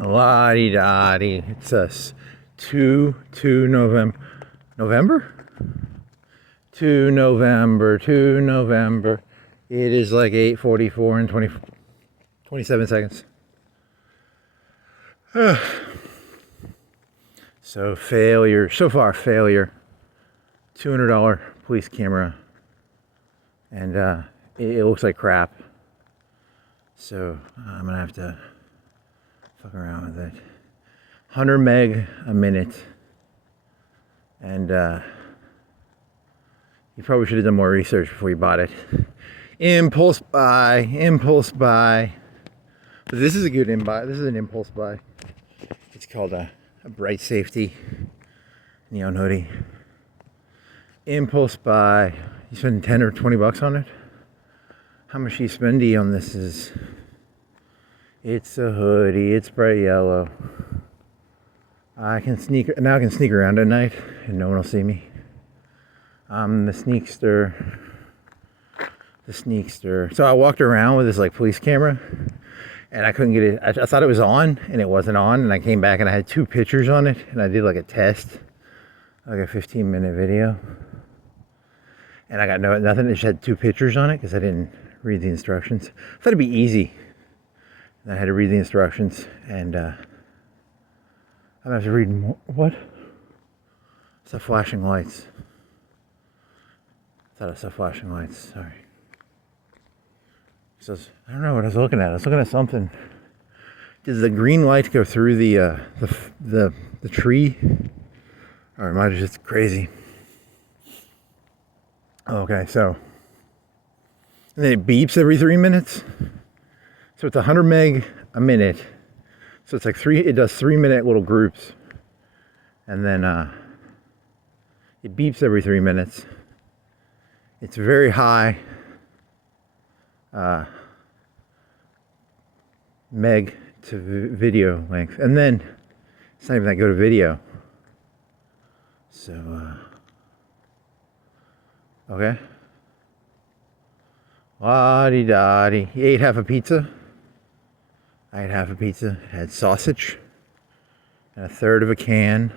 La-di-da-di. It's us. 2 November. November? 2 November. 2 November. It is like 8:44 and 27 seconds. So failure. So far, failure. $200 police camera. And it looks like crap. So I'm going to have to fuck around with it. 100 meg a minute. And you probably should have done more research before you bought it. Impulse buy. Impulse buy. But this is a good buy. This is an impulse buy. It's called a bright safety neon hoodie. Impulse buy. You spend 10 or 20 bucks on it? How much you spendy on this is... It's a hoodie. It's bright yellow. Now I can sneak around at night and no one will see me. I'm the sneakster. The sneakster. So I walked around with this like police camera and I couldn't get it. I thought it was on and it wasn't on, and I came back and I had 2 pictures on it and I did like a test, like a 15-minute video. And I got nothing. It just had 2 pictures on it because I didn't read the instructions. I thought it'd be easy. And I had to read the instructions, and I'm gonna have to read more. What? It's the flashing lights. I thought I saw flashing lights. Sorry. So I don't know what I was looking at. I was looking at something. Does the green light go through the tree, or am I just crazy? Okay, so and then it beeps every 3 minutes. So it's 100 meg a minute. So it's like it does 3-minute little groups. And then it beeps every 3 minutes. It's very high meg to video length. And then it's not even that good a video. So, okay. La-di-da-di. You ate half a pizza? I ate half a pizza. It had sausage and a third of a can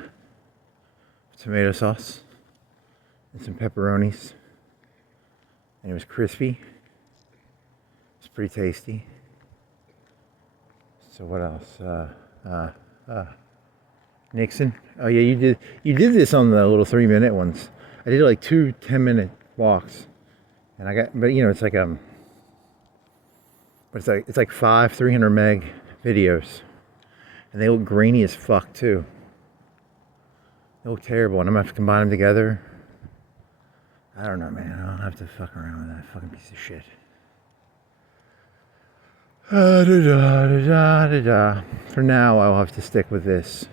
of tomato sauce and some pepperonis. And it was crispy. It's pretty tasty. So what else? Nixon. Oh yeah, you did this on the little 3-minute ones. I did like 2 10-minute walks. And I got, but you know, it's like but it's like 5 300 meg videos, and they look grainy as fuck too. They look terrible, and I'm gonna have to combine them together. I don't know, man. I'll have to fuck around with that fucking piece of shit. For now, I'll have to stick with this.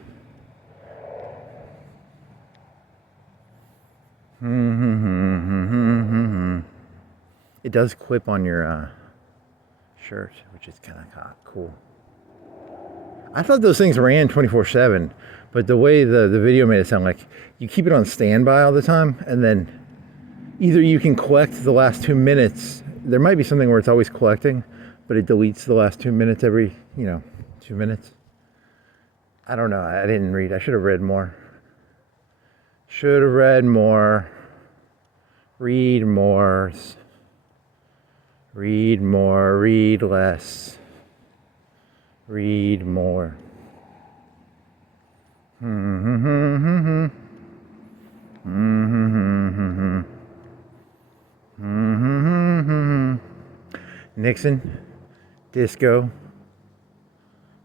It does clip on your shirt, which is kind of cool. I thought those things ran 24/7, but the way the video made it sound like you keep it on standby all the time, and then either you can collect the last 2 minutes. There might be something where it's always collecting, but it deletes the last 2 minutes every, 2 minutes. I don't know. I didn't read. I should have read more. Should have read more. Read more. Read more. Read less. Read more. Nixon, disco.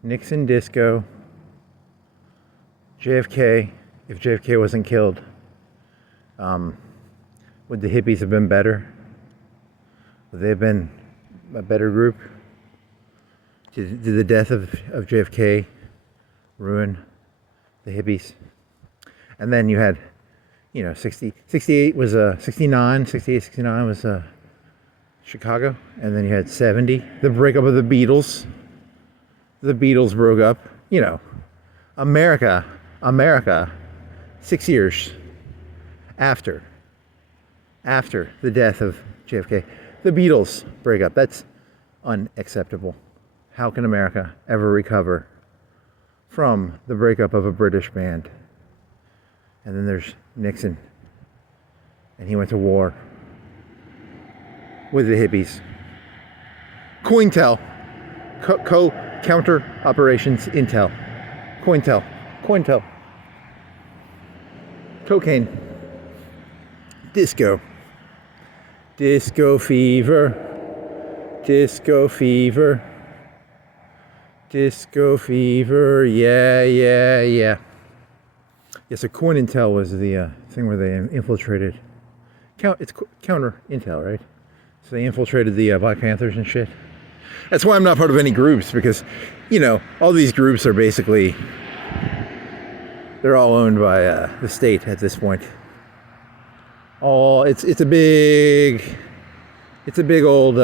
Nixon, disco. JFK. If JFK wasn't killed, would the hippies have been better? Would they have been a better group? Did the death of JFK ruin the hippies? And then you had, 68 was 69 was Chicago. And then you had 70, the breakup of the Beatles. The Beatles broke up. America, 6 years after the death of JFK, the Beatles break up. That's unacceptable. How can America ever recover from the breakup of a British band. And then there's Nixon, and he went to war with the hippies. COINTEL, counter operations intel. COINTEL. Cocaine. Disco fever. Yeah. Yeah, so COINTEL was the thing where they infiltrated. It's counter intel, right? So they infiltrated the Black Panthers and shit. That's why I'm not part of any groups, because, you know, all these groups are basically, they're all owned by the state at this point. It's a big old,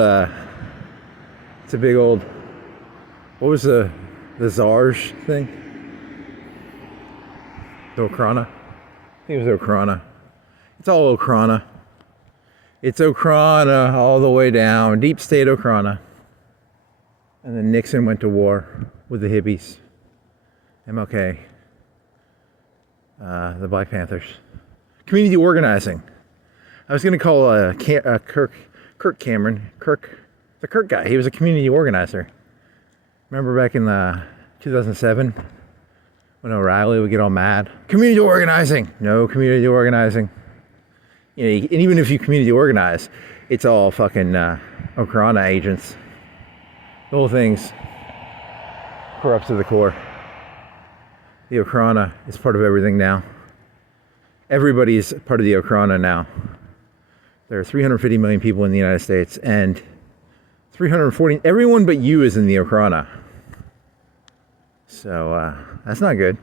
what was the Czar's thing? The Okrana? I think it was Okrana. It's all Okrana. It's Okrana all the way down, deep state Okrana. And then Nixon went to war with the hippies. MLK. The Black Panthers. Community organizing. I was going to call Kirk Cameron. The Kirk guy. He was a community organizer. Remember back in 2007 when O'Reilly would get all mad? Community organizing. No community organizing. You know, and even if you community organize, it's all fucking Okrana agents. The whole thing's corrupt to the core. The Okrana is part of everything now. Everybody's part of the Okrana now. There are 350 million people in the United States, and 340, everyone but you is in the Okrana. So, that's not good.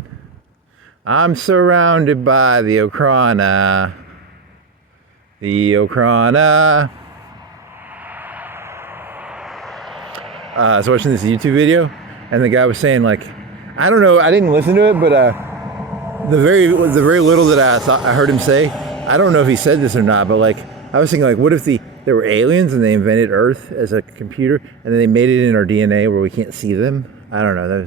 I'm surrounded by the Okrana. The Okrana. I was watching this YouTube video, and the guy was saying, like, I don't know, I didn't listen to it, but the very little that I heard him say, I don't know if he said this or not, but like, I was thinking, like, what if there were aliens and they invented Earth as a computer, and then they made it in our DNA where we can't see them? I don't know,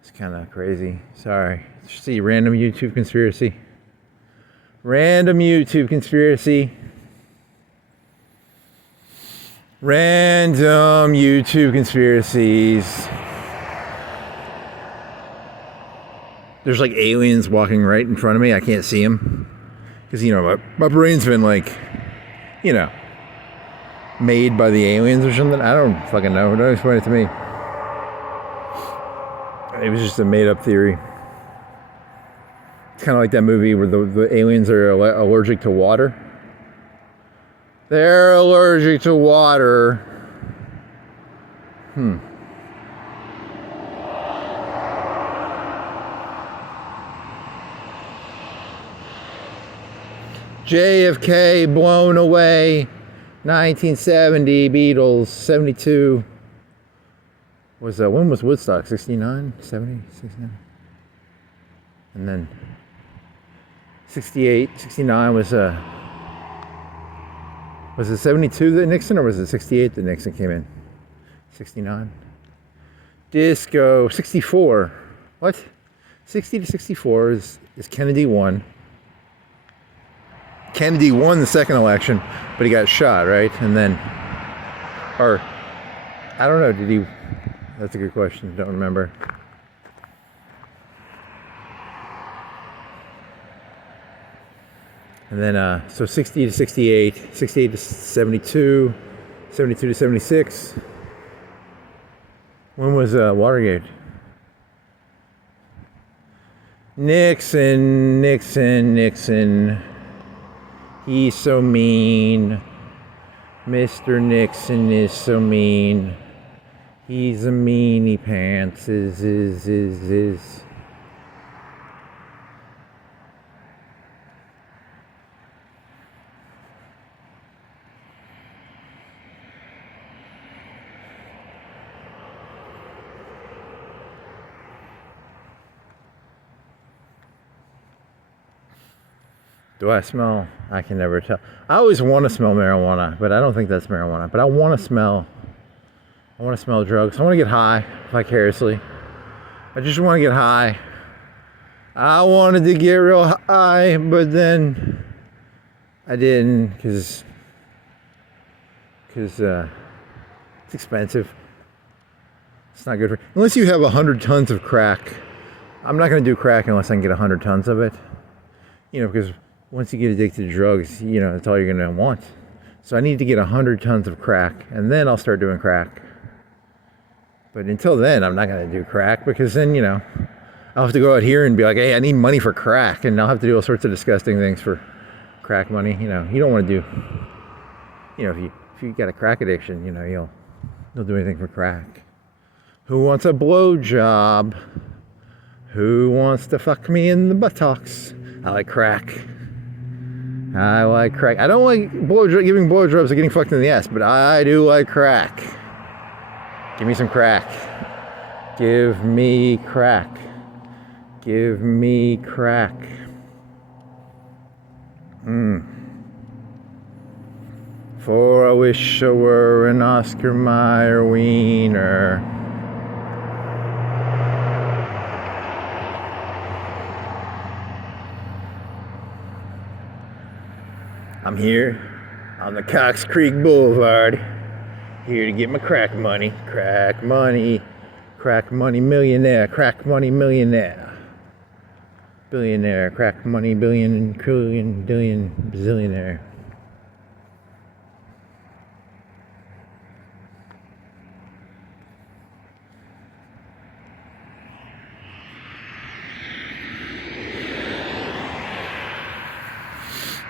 it's kind of crazy. Sorry. See, random YouTube conspiracy. Random YouTube conspiracies. There's like aliens walking right in front of me. I can't see them. Because, you know, my brain's been like, you know, made by the aliens or something. I don't fucking know. Don't explain it to me. It was just a made up theory. It's kind of like that movie where the aliens are allergic to water. They're allergic to water. JFK blown away. 1970 Beatles. 72. When was Woodstock? 69? 70? 69? And then 68, 69 was it 72 that Nixon, or was it 68 that Nixon came in? 69? Disco, 64. What? 60 to 64 is Kennedy won. Kennedy won the second election, but he got shot, right? And then, or, I don't know, did he? That's a good question, don't remember. And then, so 60 to 68, 68 to 72, 72 to 76. When was Watergate? Nixon. He's so mean. Mr. Nixon is so mean. He's a meanie pants. Is. Do I smell? I can never tell. I always want to smell marijuana, but I don't think that's marijuana. But I want to smell drugs. I want to get high vicariously. I just want to get high. I wanted to get real high, but then I didn't because it's expensive. It's not good for, unless you have 100 tons of crack. I'm not going to do crack unless I can get 100 tons of it. You know, because once you get addicted to drugs, you know, that's all you're going to want. So I need to get 100 tons of crack, and then I'll start doing crack. But until then, I'm not going to do crack, because then, you know, I'll have to go out here and be like, hey, I need money for crack, and I'll have to do all sorts of disgusting things for crack money. You know, you don't want to do, you know, if you got a crack addiction, you know, you'll do anything for crack. Who wants a blowjob? Who wants to fuck me in the buttocks? I like crack. I like crack. I don't like giving blowjobs or getting fucked in the ass, but I do like crack. Give me some crack. Give me crack. Give me crack. For I wish I were an Oscar Meyer Wiener. I'm here on the Cox Creek Boulevard, here to get my crack money. Crack money. Crack money millionaire. Crack money millionaire. Billionaire. Crack money billion, trillion, billion, bazillionaire.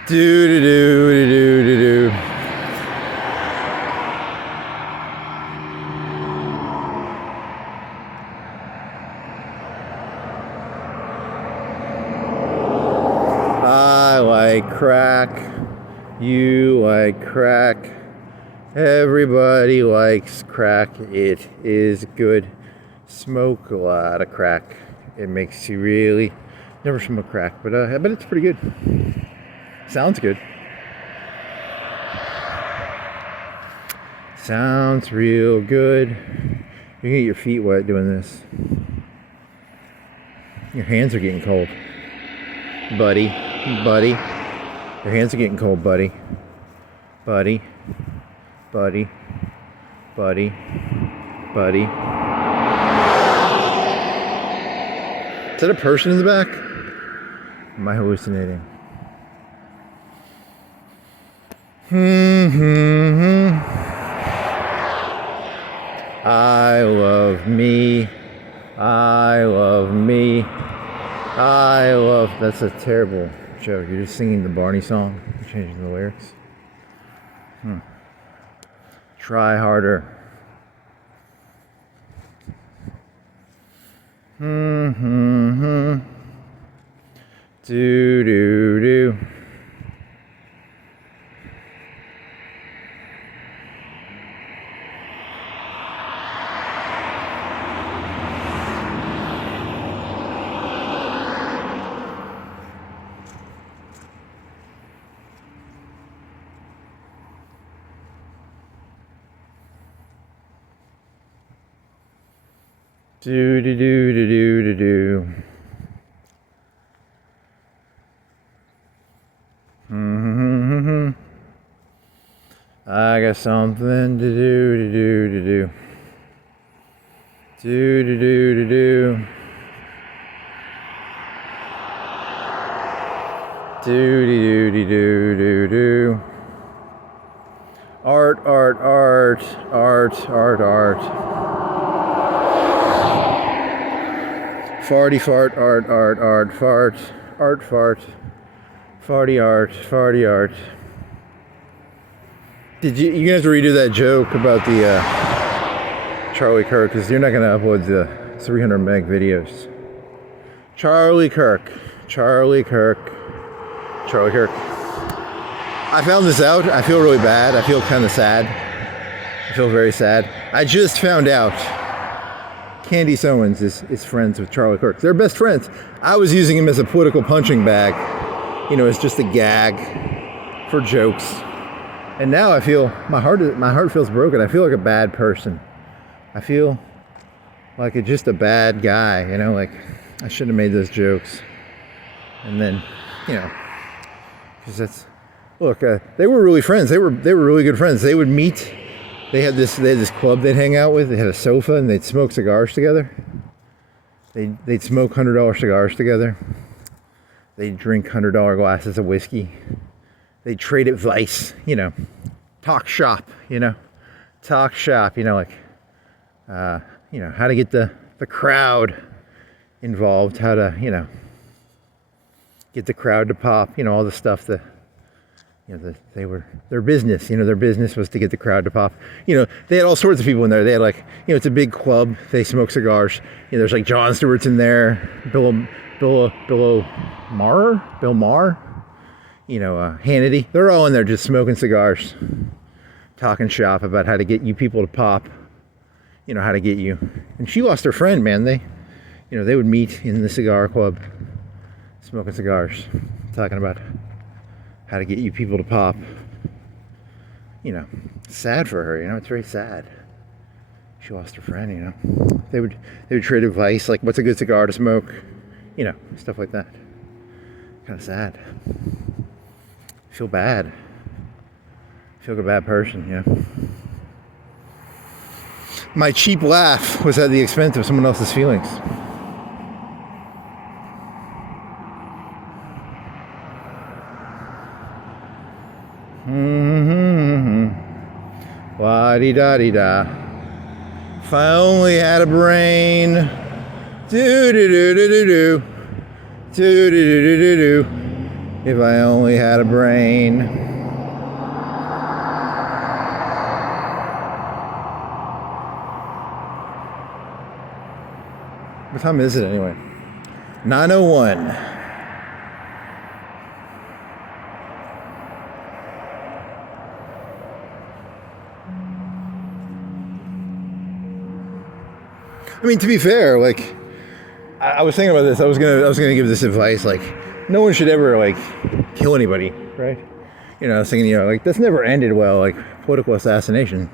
Do. I like crack. You like crack. Everybody likes crack. It is good. Smoke a lot of crack. It makes you really never smoke crack, but it's pretty good. Sounds good. Sounds real good. You're gonna get your feet wet doing this. Your hands are getting cold. Buddy. Your hands are getting cold, buddy. Buddy. Is that a person in the back? Am I hallucinating? I love me. That's a terrible joke. You're just singing the Barney song. You're changing the lyrics. Try harder. Do. Do. I got something to do. Do. Art. Farty fart, art, fart, farty art. Did you guys redo that joke about the Charlie Kirk? Because you're not going to upload the 300 meg videos. Charlie Kirk. I found this out. I feel really bad. I feel kind of sad. I feel very sad. I just found out Candace Owens is friends with Charlie Kirk. They're best friends. I was using him as a political punching bag. You know, it's just a gag for jokes. And now I feel my heart feels broken. I feel like a bad person. I feel like just a bad guy, you know, like I shouldn't have made those jokes. And then, you know, because that's, look, they were really friends. They were really good friends. They would meet. They had this club they'd hang out with. They had a sofa and they'd smoke cigars together. They'd smoke $100 cigars together. They'd drink $100 glasses of whiskey. They'd trade advice, you know, talk shop, you know, like, you know, how to get the crowd involved, how to, you know, get the crowd to pop, you know, all the stuff that, you know, their business, you know, their business was to get the crowd to pop. You know, they had all sorts of people in there. They had like, you know, it's a big club. They smoke cigars. You know, there's like Jon Stewart's in there, Bill Maher, you know, Hannity. They're all in there just smoking cigars, talking shop about how to get you people to pop, you know, how to get you. And she lost her friend, man. They, you know, they would meet in the cigar club, smoking cigars, talking about how to get you people to pop. You know, sad for her, you know, it's very sad. She lost her friend, you know. They would trade advice, like what's a good cigar to smoke, you know, stuff like that. Kind of sad. Feel bad. Feel like a bad person, you know. My cheap laugh was at the expense of someone else's feelings. La-di-da-di-da. If I only had a brain. Do-do-do-do-do-do. Do-do-do-do-do-do. If I only had a brain. What time is it anyway? 9:01. I mean, to be fair, like, I was thinking about this. I was gonna give this advice. Like, no one should ever like kill anybody, right? You know, I was thinking, you know, like that's never ended well. Like political assassination,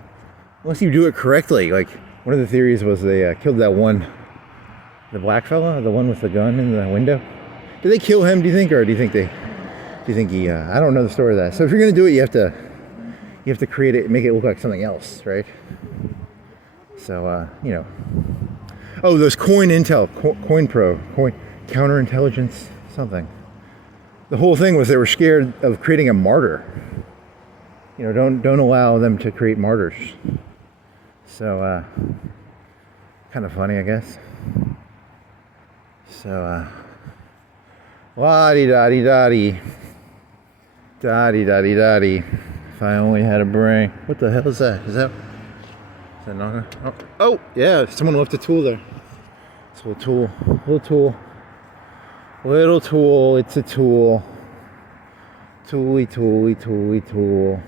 unless you do it correctly. Like one of the theories was they killed that one, the black fella, the one with the gun in the window. Did they kill him? Do you think, or do you think he? I don't know the story of that. So if you're gonna do it, you have to create it, make it look like something else, right? So you know. Oh, those COINTELPRO, counterintelligence, something. The whole thing was they were scared of creating a martyr. You know, don't allow them to create martyrs. So, kind of funny, I guess. So, la-di-da-di-da-di. Da-di-da-di-da-di. If I only had a brain. What the hell is that? Is that not gonna... Oh, yeah, someone left a tool there. It's a little tool, it's a tool. Tooly. Poor.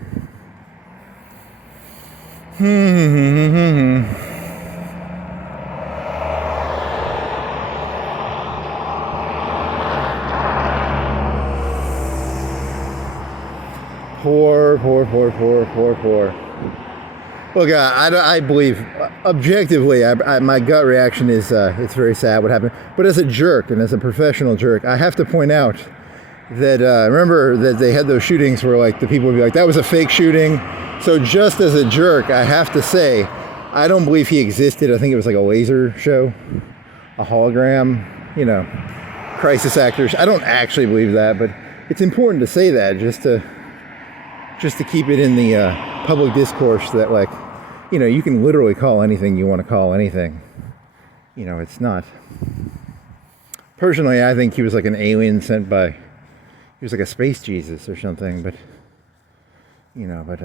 Look, I believe, objectively, my gut reaction is it's very sad what happened. But as a jerk, and as a professional jerk, I have to point out that, remember that they had those shootings where like the people would be like, that was a fake shooting. So just as a jerk, I have to say, I don't believe he existed. I think it was like a laser show, a hologram, you know, crisis actors. I don't actually believe that, but it's important to say that just to keep it in the public discourse that like, you know, you can literally call anything you want to call anything. You know, it's not. Personally, I think he was like an alien sent by, he was like a space Jesus or something, but, you know, but,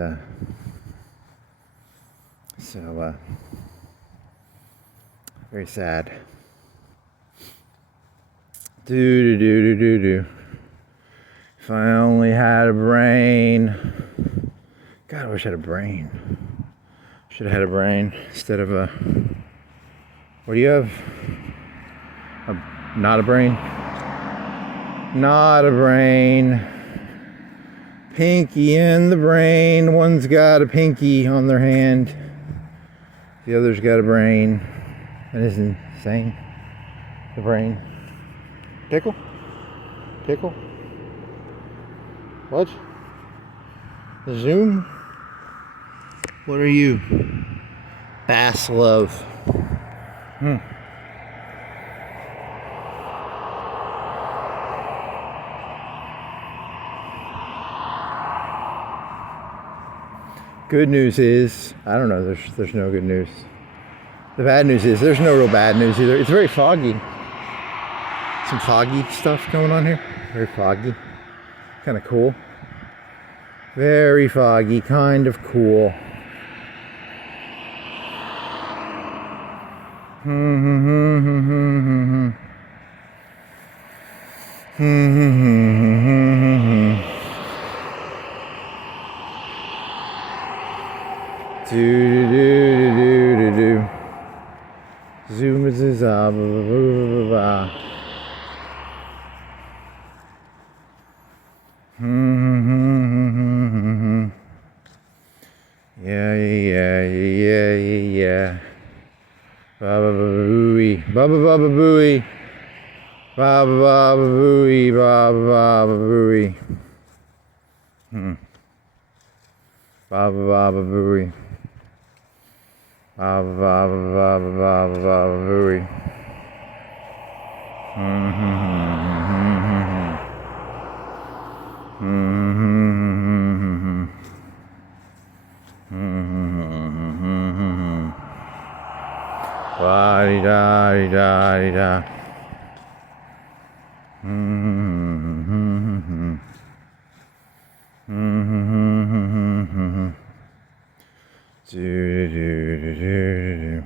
so, very sad. Do. If I only had a brain. God, I wish I had a brain. Should have had a brain instead of a... What do you have? Not a brain? Not a brain. Pinky in the brain. One's got a pinky on their hand. The other's got a brain. That is insane. The brain. Pickle? Pickle? What? The Zoom? What are you? Bass love. Good news is, I don't know, there's no good news. The bad news is, there's no real bad news either. It's very foggy. Some foggy stuff going on here. Very foggy. Kind of cool. Very foggy, kind of cool. Do. Zoom is a Yeah. Baba booey, baba baba booey, baba baba booey, baba baba booey. Baba baba booey. Baba baba baba baba baba booey. Da-di-da-di-da-di-da. Do-do-do-do-do-do.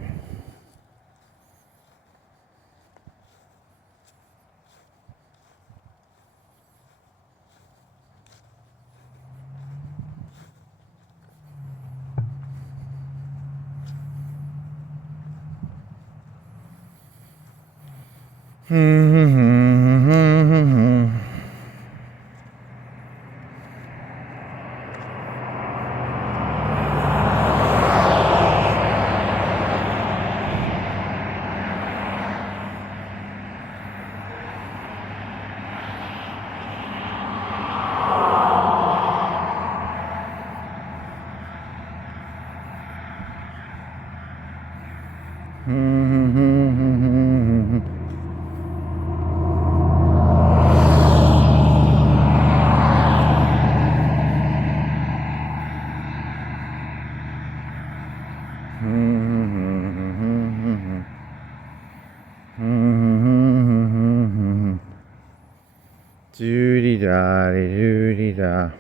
Doody-da-dee-doody-da.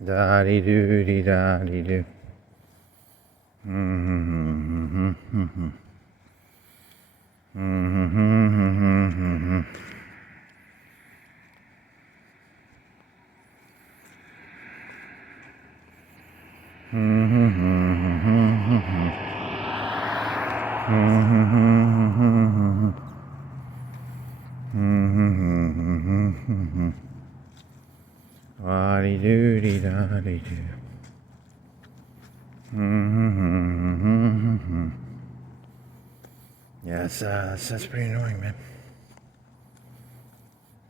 Da-dee-doody-da-dee-doo. Da-dee-doody-da-dee-doo. Yeah, that's pretty annoying, man.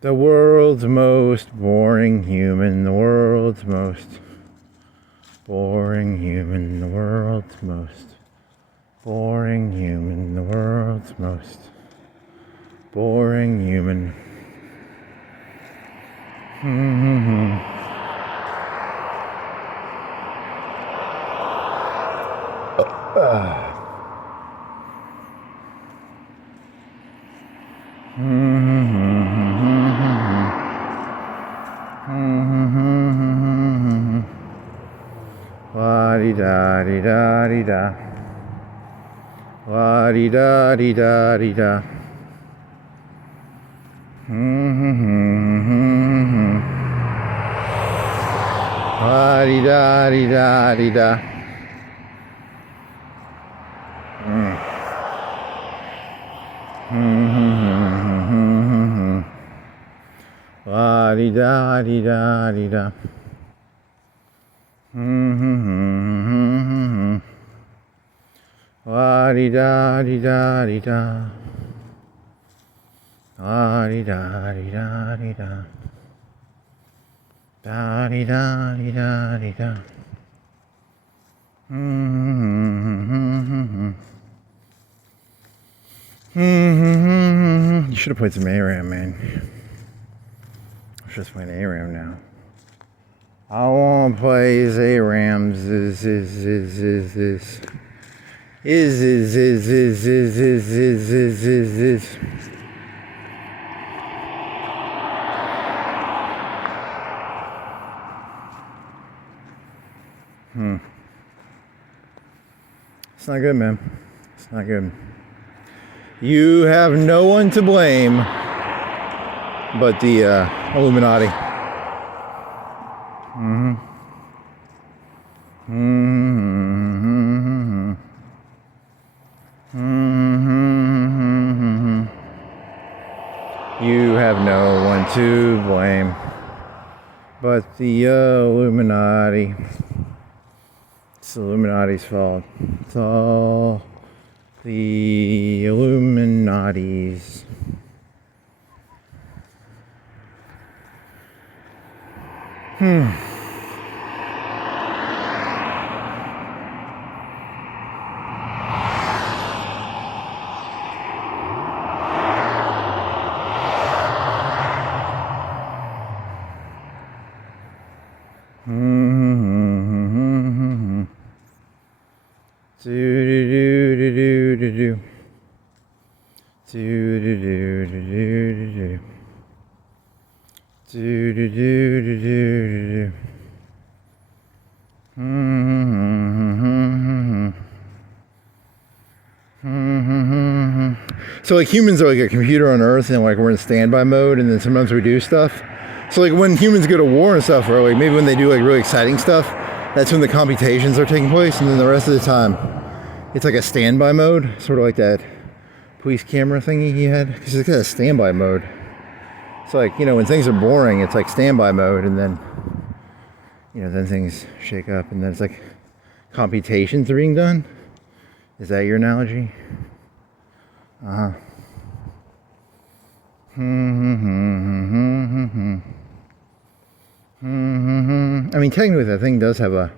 The world's most boring human, the world's most boring human, the world's most boring human, the world's most boring human. La-di-da-di-da-di-da. La-di-da-di-da-di-da. La-di-da-di-da-di-da. La-di-da-di-da-di-da. La-di-da-di-da-di-da. di da di da di da. Da di da di da di da. Da di da di da di da. You should have played some ARAM, man. I should just play ARAM now. I want to play ARAMs. It's not good, man. It's not good. You have no one to blame but the Illuminati. You have no one to blame but the Illuminati. It's the Illuminati's fault. It's all the Illuminati's. So like humans are like a computer on Earth, and like we're in standby mode, and then sometimes we do stuff. So like when humans go to war and stuff, or like maybe when they do like really exciting stuff, that's when the computations are taking place, and then the rest of the time it's like a standby mode, sort of like that police camera thingy he had, because it's got a standby mode. So like, you know, when things are boring, it's like standby mode, and then, you know, then things shake up, and then it's like computations are being done. Is that your analogy? I mean, technically that thing does have a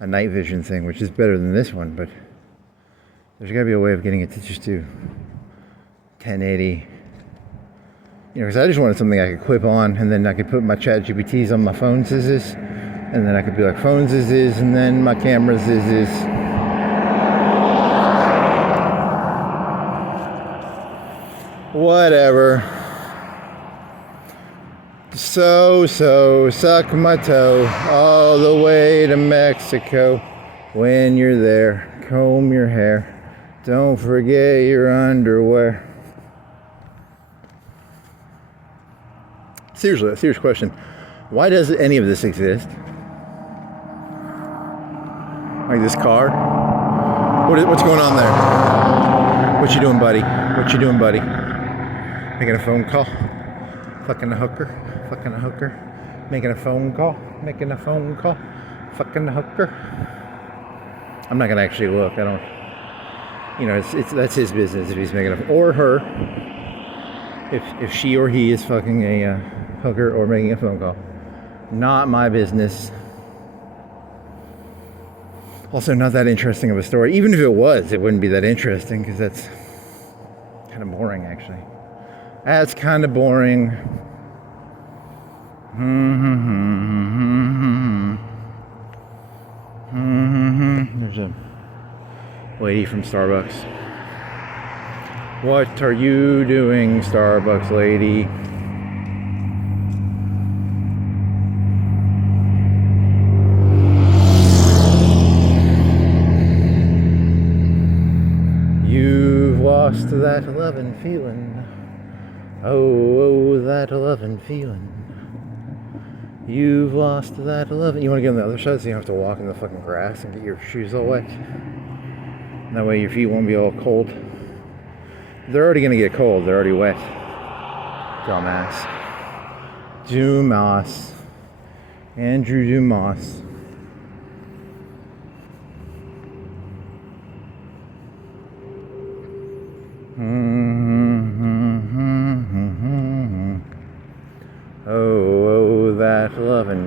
night vision thing, which is better than this one, but there's got to be a way of getting it to just do 1080. You know, because I just wanted something I could clip on, and then I could put my chat GPTs on my phone, and then I could be like, phones is, and then my cameras is. Whatever. So, suck my toe all the way to Mexico. When you're there, comb your hair. Don't forget your underwear. Seriously, a serious question. Why does any of this exist? Like this car? What's going on there? What you doing, buddy? What you doing, buddy? Making a phone call? Fucking a hooker? Fucking a hooker? Making a phone call? Making a phone call? Fucking a hooker? I'm not gonna actually look. I don't. You know, it's that's his business if he's making a, or her. If she or he is fucking a hooker or making a phone call, not my business. Also, not that interesting of a story. Even if it was, it wouldn't be that interesting, because that's kind of boring, actually. That's kind of boring. There's a lady from Starbucks. What are you doing, Starbucks lady? You've lost that lovin' feeling. Oh, that lovin' feeling. You've lost that lovin'. You want to get on the other side so you don't have to walk in the fucking grass and get your shoes all wet? And that way your feet won't be all cold. They're already going to get cold. They're already wet. Dumbass. Dumas. Andrew Dumas.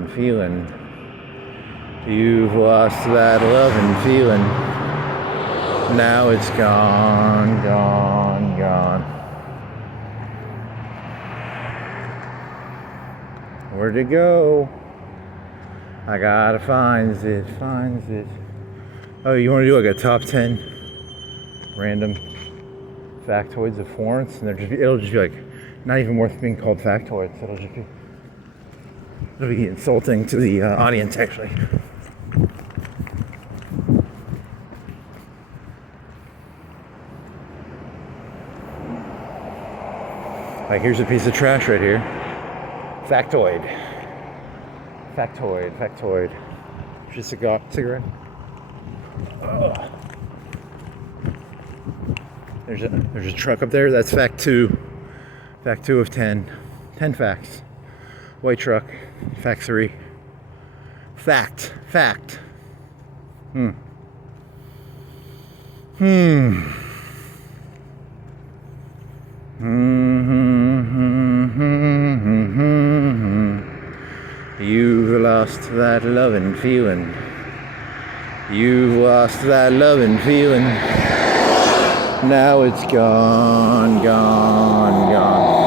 loving feeling. You've lost that loving feeling. Now it's gone, gone, gone. Where'd it go? I gotta finds it. Oh, you want to do like a top 10 random factoids of Florence? And it'll just be like, not even worth being called factoids. It'll be insulting to the audience, actually. Like, here's a piece of trash right here. Factoid. Just a cigarette. Ugh. There's a truck up there. That's fact 2. Fact 2 of 10. 10 facts. White truck. Fact 3. Fact. You've lost that loving feeling. You've lost that loving feeling. Now it's gone, gone, gone.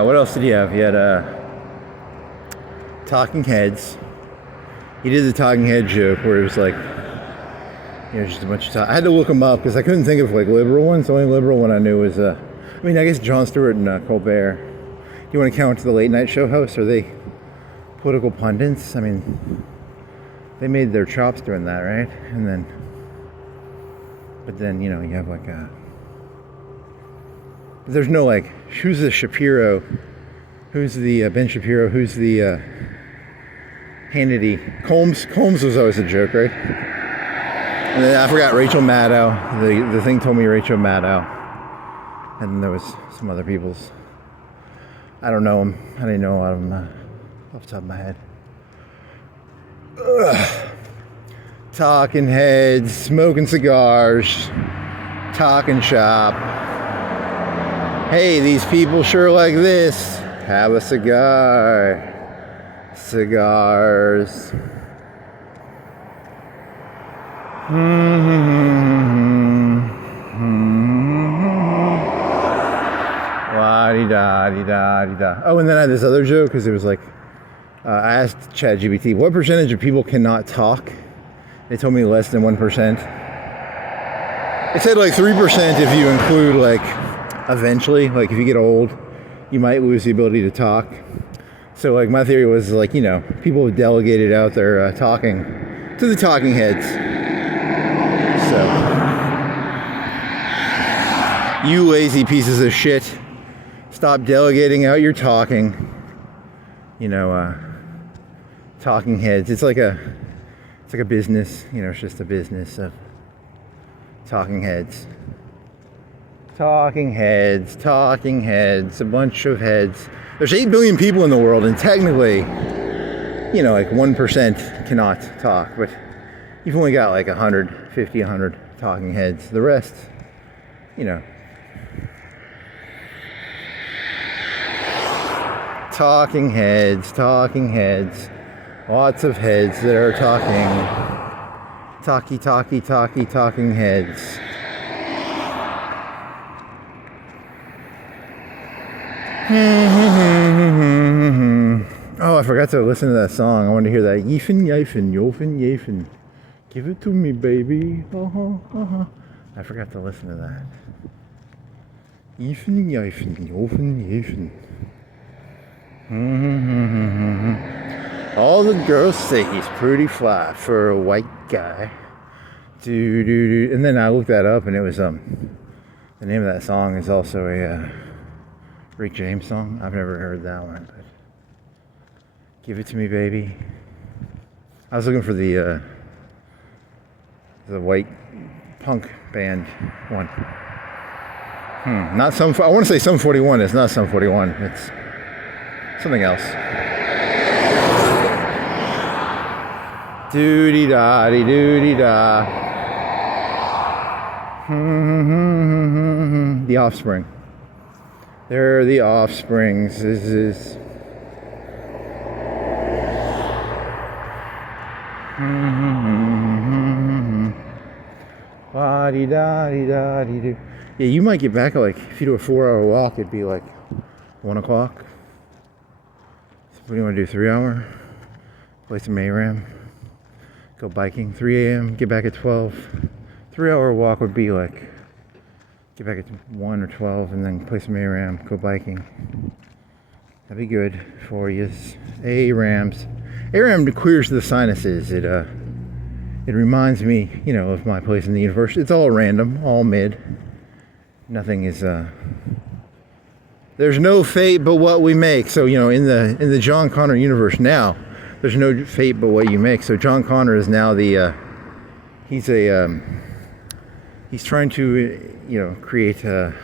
What else did he have? He had Talking Heads. He did the Talking Head joke where it was like, just a bunch of talk. I had to look them up because I couldn't think of like liberal ones. The only liberal one I knew was, I guess Jon Stewart and Colbert. Do you want to count the late night show hosts? Are they political pundits? I mean, they made their chops doing that, right? But then, you have like there's no like, who's the Shapiro? Who's the Ben Shapiro? Who's the Hannity? Combs was always a joke, right? And then I forgot Rachel Maddow. The thing told me Rachel Maddow. And then there was some other people's. I don't know them. I didn't know a lot of them off the top of my head. Ugh. Talking heads, smoking cigars, talking shop. Hey, these people sure like this. Have a cigar. Cigars. La-di-da-di-da-di-da. Oh, and then I had this other joke because it was like, I asked ChatGPT, what percentage of people cannot talk? They told me less than 1%. It said like 3% if you include like, eventually, like if you get old, you might lose the ability to talk. So like my theory was like, people have delegated out their talking to the talking heads. So, you lazy pieces of shit, stop delegating out your talking. Talking heads. It's like a business. It's just a business of talking heads. Talking heads, a bunch of heads. There's 8 billion people in the world, and technically, like 1% cannot talk, but you've only got like 100 talking heads. The rest, talking heads, lots of heads that are talking. Talking heads. Oh, I forgot to listen to that song. I wanted to hear that. Yifen, yifen, yofen, yafen. Give it to me, baby. I forgot to listen to that. Yifen, yifen, yofen, yafen. All the girls say he's pretty fly for a white guy. And then I looked that up, and it was the name of that song is also a Rick James song. I've never heard that one, but Give It to Me, Baby. I was looking for the white punk band one. Not some. I want to say Sum 41. It's not Sum 41. It's something else. Doody-da-dee, doody-da. The Offspring. They're the Offsprings. This is... La-dee-da-dee-da-dee-doo. Yeah, you might get back, like, if you do a 4-hour walk, it'd be like 1 o'clock. So what do you want to do, 3 hour? Play some ARAM. Go biking, 3 a.m., get back at 12. 3-hour walk would be like, get back at 1 or 12 and then play some ARAM, go biking. That'd be good for you. ARAMs. ARAM clears the sinuses. It reminds me, you know, of my place in the universe. It's all random, all mid. Nothing is, there's no fate but what we make. So, you know, in the John Connor universe now, there's no fate but what you make. So John Connor is now the, he's trying to, you know, create the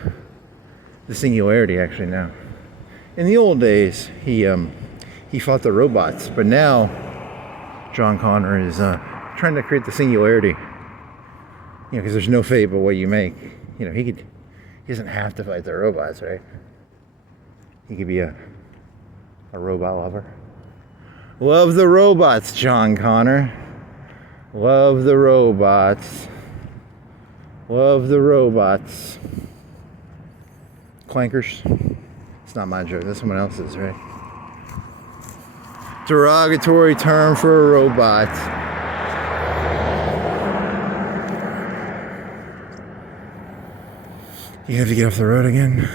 singularity actually now. In the old days, he fought the robots, but now John Connor is trying to create the singularity. You know, because there's no fate but what you make. You know, he doesn't have to fight the robots, right? He could be a robot lover. Love the robots, John Connor. Love the robots. Love the robots. Clankers. It's not my joke, that's someone else's, right? Derogatory term for a robot. You have to get off the road again?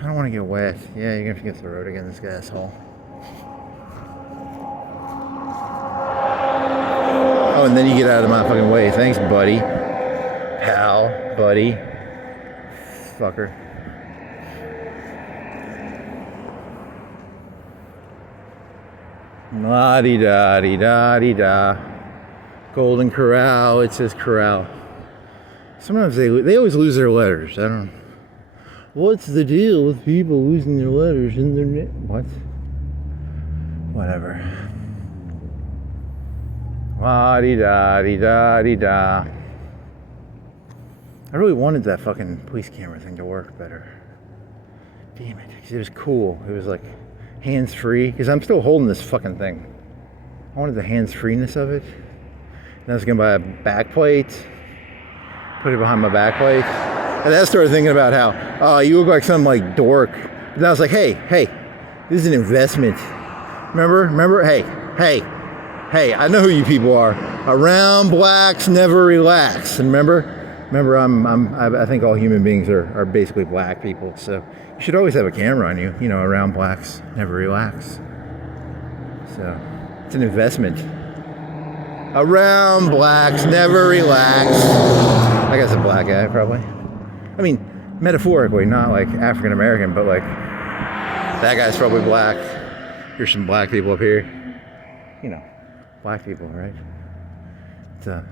I don't want to get wet. Yeah, you're gonna have to get off the road again, this asshole. Oh, and then you get out of my fucking way. Thanks, buddy. Pal, buddy. Fucker. La-di-da-di-da-di-da. Golden Corral, it says Corral. Sometimes they always lose their letters. I don't... What's the deal with people losing their letters in their... What? Whatever. La-di-da-di-da-di-da. I really wanted that fucking police camera thing to work better. Damn it. It was cool. It was like hands-free. Because I'm still holding this fucking thing. I wanted the hands-freeness of it. And I was going to buy a backplate. Put it behind my backplate. And then I started thinking about how, oh, you look like some like dork. But then I was like, hey, this is an investment. Remember? Hey, I know who you people are. Around blacks never relax. And remember, I think all human beings are basically black people. So you should always have a camera on you. You know, around blacks never relax. So it's an investment. Around blacks never relax. I guess a black guy probably. I mean, metaphorically, not like African American, but like that guy's probably black. Here's some black people up here. You know, black people, right? It's a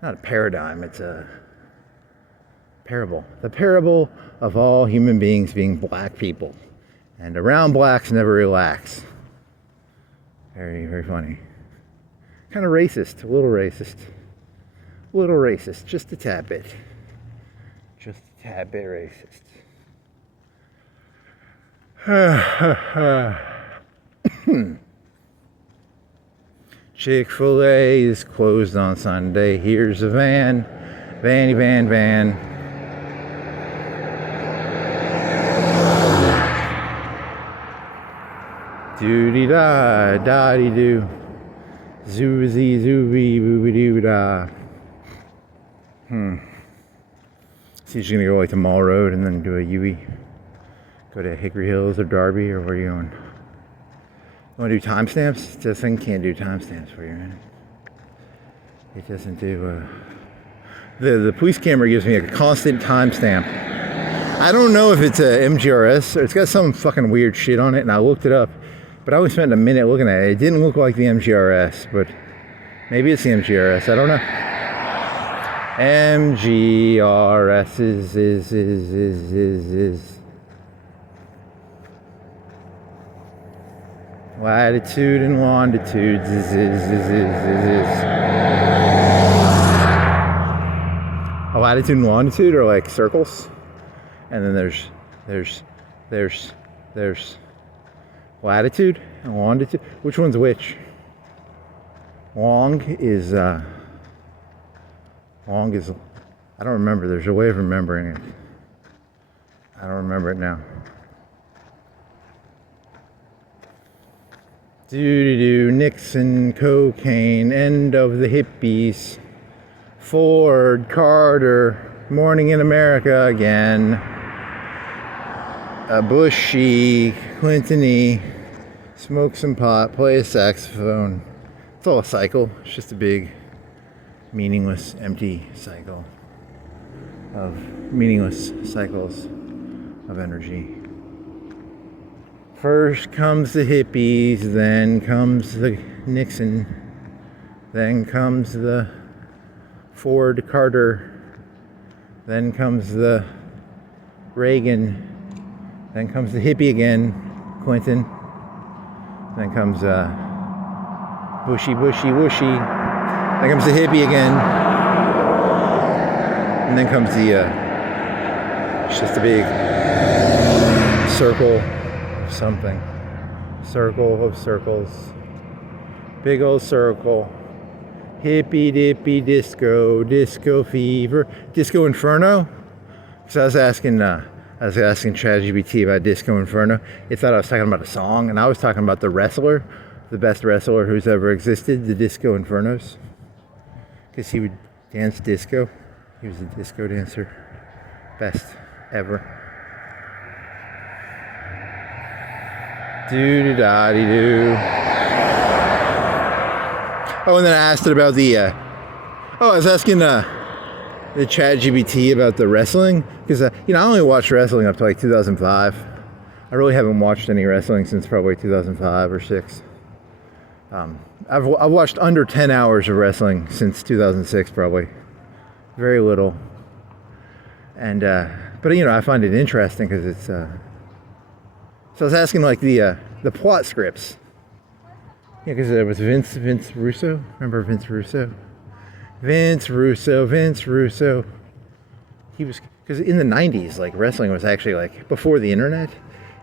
not a paradigm, it's a parable. The parable of all human beings being black people. And around blacks never relax. Very, very funny. Kind of racist, a little racist. A little racist, just a tad bit. Just a tad bit racist. Chick-fil-A is closed on Sunday. Here's a van. Vanny van van. Doody-da, da-dee-doo. Zoozy, zooby, booby-doo-da. So you're just gonna go like to Mall Road and then do a U-E? Go to Hickory Hills or Darby, or where are you going? You wanna do timestamps? This thing can't do timestamps for you, man. It doesn't do, the police camera gives me a constant timestamp. I don't know if it's a MGRS, or it's got some fucking weird shit on it, and I looked it up. But I only spent a minute looking at it. It didn't look like the MGRS, but maybe it's the MGRS. I don't know. MGRS is. Latitude and longitude. A latitude and longitude are like circles, and then there's latitude and longitude. Which one's which? Long is I don't remember. There's a way of remembering it. I don't remember it now. Doo-doo-doo, Nixon, cocaine, end of the hippies. Ford, Carter, morning in America again. Bushy, Clinton-y, smoke some pot, play a saxophone. It's all a cycle. It's just a big, meaningless, empty cycle of meaningless cycles of energy. First comes the hippies, then comes the Nixon, then comes the Ford, Carter, then comes the Reagan, then comes the hippie again, Clinton, then comes Bushy, then comes the hippie again, and then comes the, it's just a big circle of something, circle of circles, big old circle. Hippie dippy disco, disco fever, disco inferno. Because I was asking ChatGPT about Disco Inferno. It thought I was talking about a song, and I was talking about the wrestler, the best wrestler who's ever existed, the Disco Infernos. Because he would dance disco. He was a disco dancer, best ever. Doo-doo-da-dee-doo. Oh, and then I asked it about I was asking the ChatGPT about the wrestling, because I only watched wrestling up to like 2005. I really haven't watched any wrestling since probably 2005 or 6. I've watched under 10 hours of wrestling since 2006, probably. Very little. And but I find it interesting because it's. So I was asking like the plot scripts. Yeah, because there was Vince Russo. Remember Vince Russo? Vince Russo. He was, because in the 90s, like wrestling was actually like, before the internet,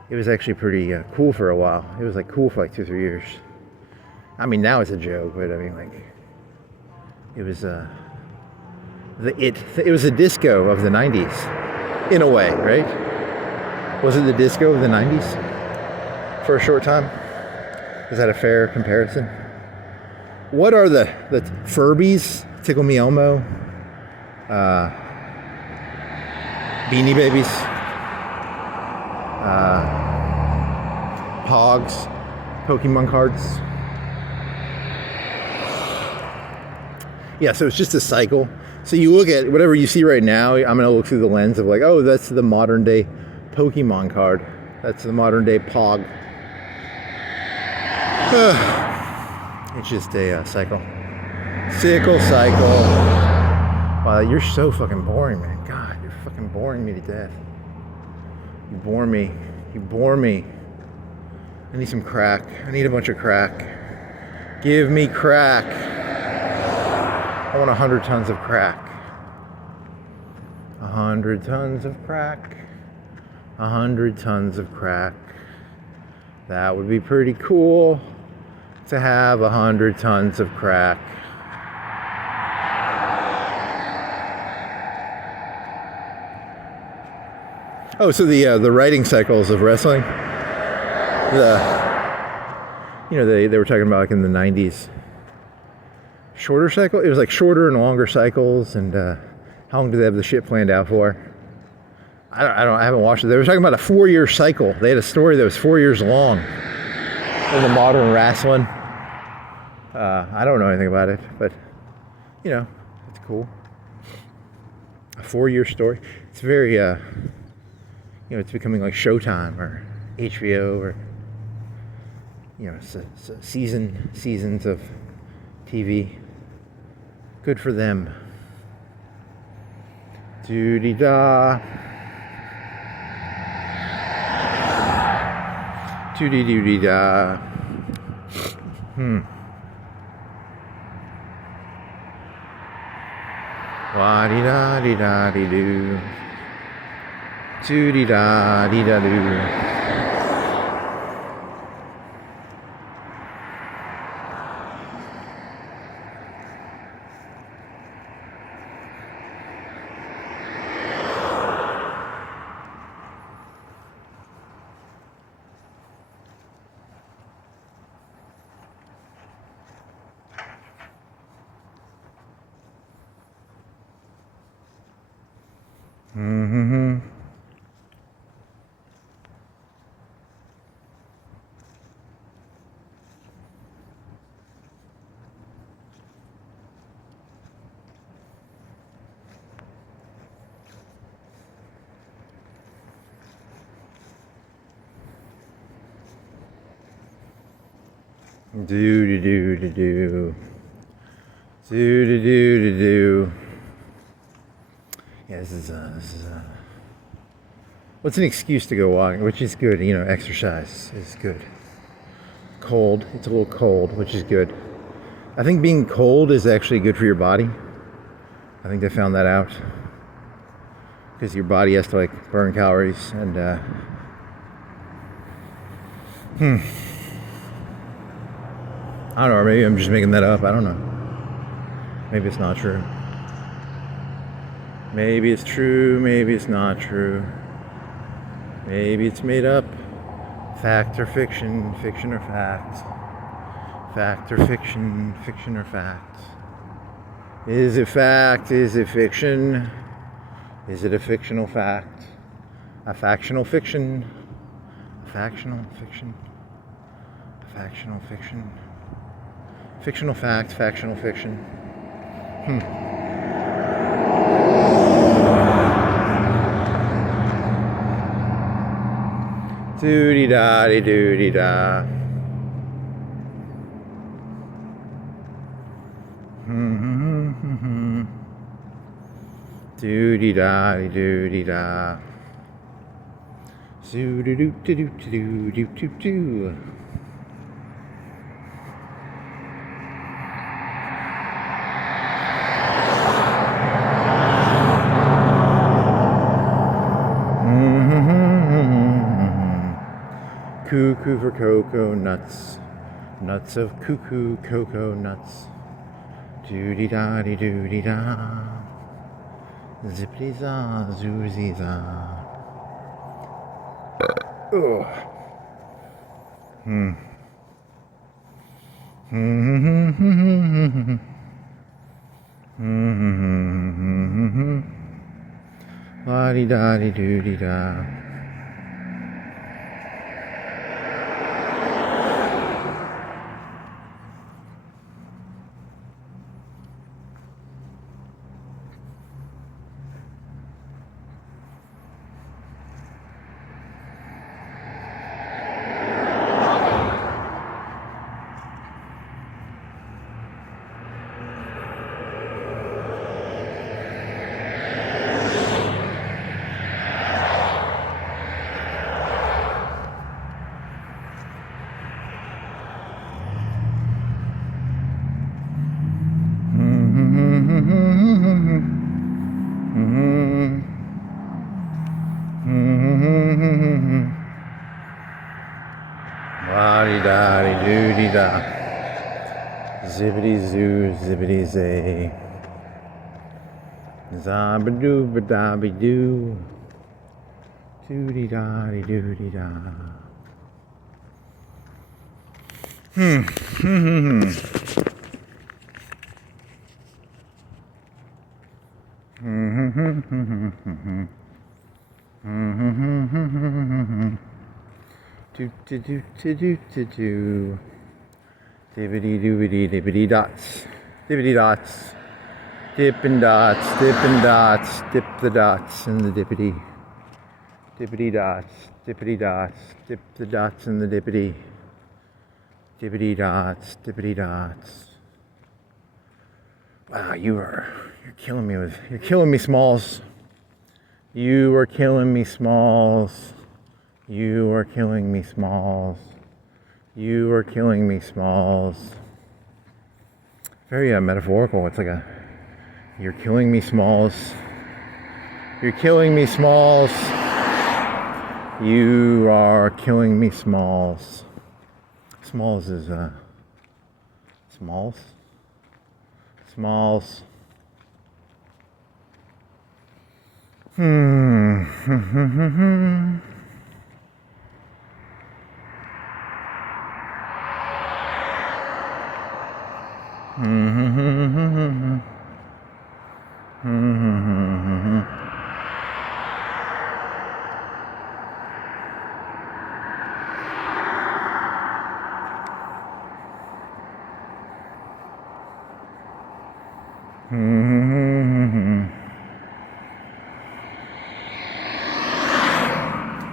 it was actually pretty cool for a while. It was like cool for like 2 or 3 years. I mean, now it's a joke, but I mean, like, it was it was the disco of the 90s, in a way, right? Was it the disco of the 90s for a short time? Is that a fair comparison? What are the Furbies? Tickle Me Elmo? Beanie Babies? Pogs? Pokemon cards? Yeah, so it's just a cycle. So you look at whatever you see right now, I'm going to look through the lens of like, oh, that's the modern day Pokemon card. That's the modern day Pog. It's just a cycle. Cycle. Wow, you're so fucking boring, man. God, you're fucking boring me to death. You bore me. I need some crack. I need a bunch of crack. Give me crack. I want 100 tons of crack. 100 tons of crack. 100 tons of crack. That would be pretty cool to have 100 tons of crack. Oh, so the writing cycles of wrestling. They were talking about like in the 90s. Shorter cycle? It was like shorter and longer cycles, and how long do they have the shit planned out for? I haven't watched it. They were talking about a 4-year cycle. They had a story that was 4 years long in the modern wrestling. I don't know anything about it, but it's cool. A 4-year story. It's very it's becoming like Showtime or HBO or seasons of TV. Good for them. Doo-dee-da. Doo-dee-doo-dee-da. Wa-dee-da-dee-da-dee-doo. Doo-dee-da-dee-da-doo. Mm-hmm. Do do do do do. Do do do do do. Yeah, this is what's an excuse to go walking, which is good, you know, exercise is good. Cold, it's a little cold, which is good. I think being cold is actually good for your body. I think they found that out. Because your body has to like burn calories and I don't know, or maybe I'm just making that up, I don't know. Maybe it's not true. Maybe it's true, maybe it's not true. Maybe it's made up. Fact or fiction, fiction or fact. Fact or fiction, fiction or fact. Is it fact? Is it fiction? Is it a fictional fact? A factional fiction? A factional fiction? A factional fiction? Fictional fact, factional fiction. Doo-dee-da-dee-doo-dee-da. Doo-dee-da-dee-doo-dee-da. Zoo-doo-doo-doo-doo-doo-doo-doo. Cuckoo for cocoa nuts, nuts of cuckoo cocoa nuts. Doo-dee-da-dee-doo-dee-da. Zippity-za, zoo-zee-za. Ugh. La-dee-da-dee-doo-dee-da. La-dee-da-dee-doo-dee-da. Zippity-zoo, zippity-zay. Zabba-doo-ba-da-be-doo. Doo-dee-da-dee-doo-dee-da. Do do do do do do do. Dibbity doobity dibbity dots. Dibbity dots. Dippin' dots, dippin' dots, dip the dots in the dippity. Dippity dots, dippity dots, dip the dots in the dippity. Dippity dots, dippity dots. Wow, you're killing me you're killing me, Smalls. You are killing me, Smalls. You are killing me, Smalls. You are killing me, Smalls. Very metaphorical. It's like you're killing me, Smalls. You're killing me, Smalls. You are killing me, Smalls. Smalls is, Smalls? Smalls.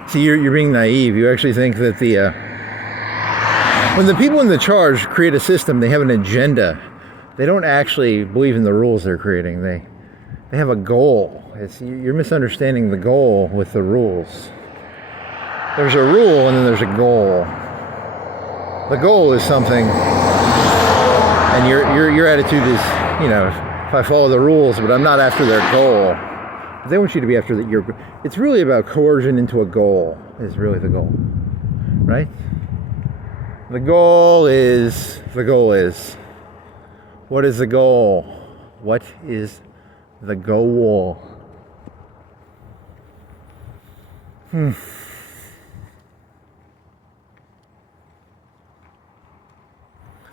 See, you're being naive. You actually think that when the people in the charge create a system, they have an agenda. They don't actually believe in the rules they're creating. They have a goal. You're misunderstanding the goal with the rules. There's a rule and then there's a goal. The goal is something, and your attitude is, if I follow the rules, but I'm not after their goal. They want you to be after it's really about coercion into a goal, is really the goal, right? The goal is, what is the goal? What is the goal?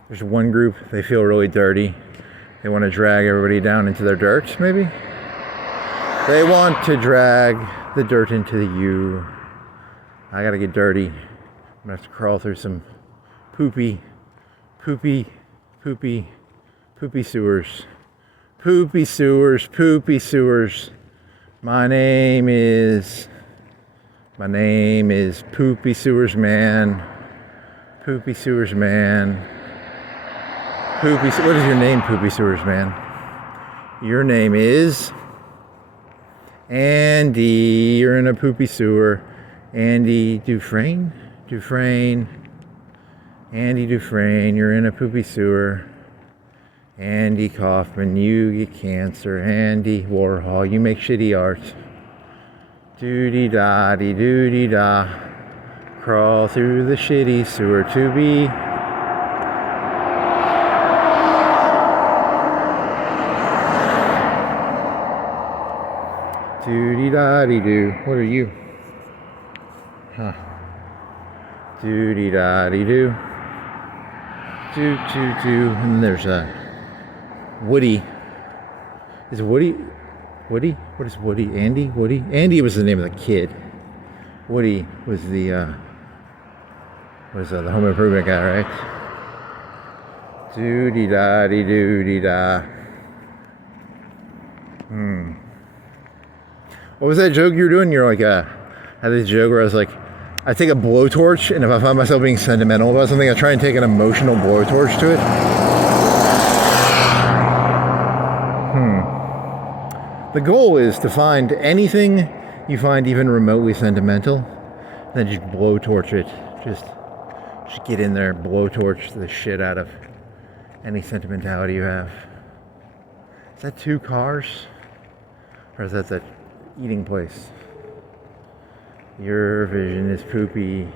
There's one group, they feel really dirty. They want to drag everybody down into their dirt, maybe? They want to drag the dirt into the U. I gotta get dirty. I'm gonna have to crawl through some poopy sewers. Poopy sewers. My name is Poopy Sewers Man. Poopy Sewers Man. What is your name, Poopy Sewers Man? Your name is Andy. You're in a poopy sewer. Andy Dufresne. Andy Dufresne, you're in a poopy sewer. Andy Kaufman, you get cancer. Andy Warhol, you make shitty art. Doody-da-dee-doody-da. Crawl through the shitty sewer to be. Doody-da-dee-doo. What are you? Huh. Doody-da-dee-doo. Do. And there's Woody. Is it Woody? Woody? What is Woody? Andy? Woody? Andy was the name of the kid. Woody was the home improvement guy, right? Doody-da-dee-doody-da. What was that joke you were doing? You're like, I had this joke where I was like, I take a blowtorch, and if I find myself being sentimental about something, I try and take an emotional blowtorch to it. The goal is to find anything you find even remotely sentimental, and then just blowtorch it. Just get in there, blowtorch the shit out of any sentimentality you have. Is that 2 cars? Or is that eating place? Your vision is poopy.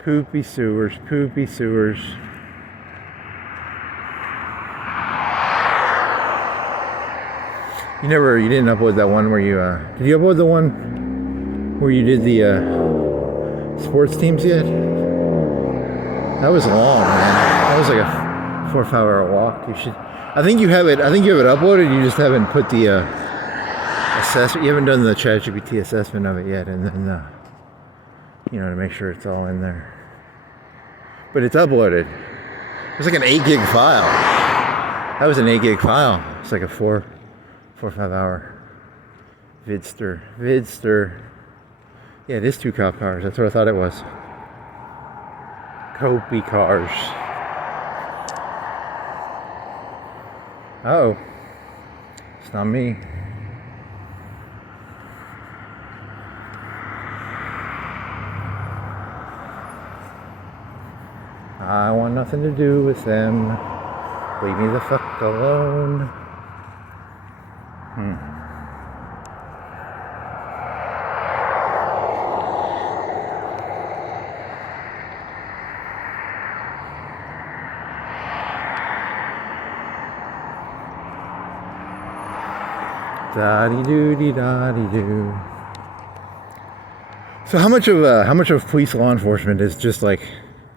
Poopy sewers. You didn't upload that one where you, did you upload the one where you did the sports teams yet? That was long, man. That was like a 4 or 5 hour walk. I think you have it uploaded, you just haven't put the, assessment. You haven't done the ChatGPT assessment of it yet, and then to make sure it's all in there. But it's uploaded. It's like an 8 gig file. That was an 8 gig file. It's like a 4 or 5 hour vidster. Yeah, it is 2 cop cars. That's what I thought it was. Copy cars. Uh-oh. It's not me. I want nothing to do with them. Leave me the fuck alone. Da-dee-doo-dee-da-dee-doo. So how much of police law enforcement is just like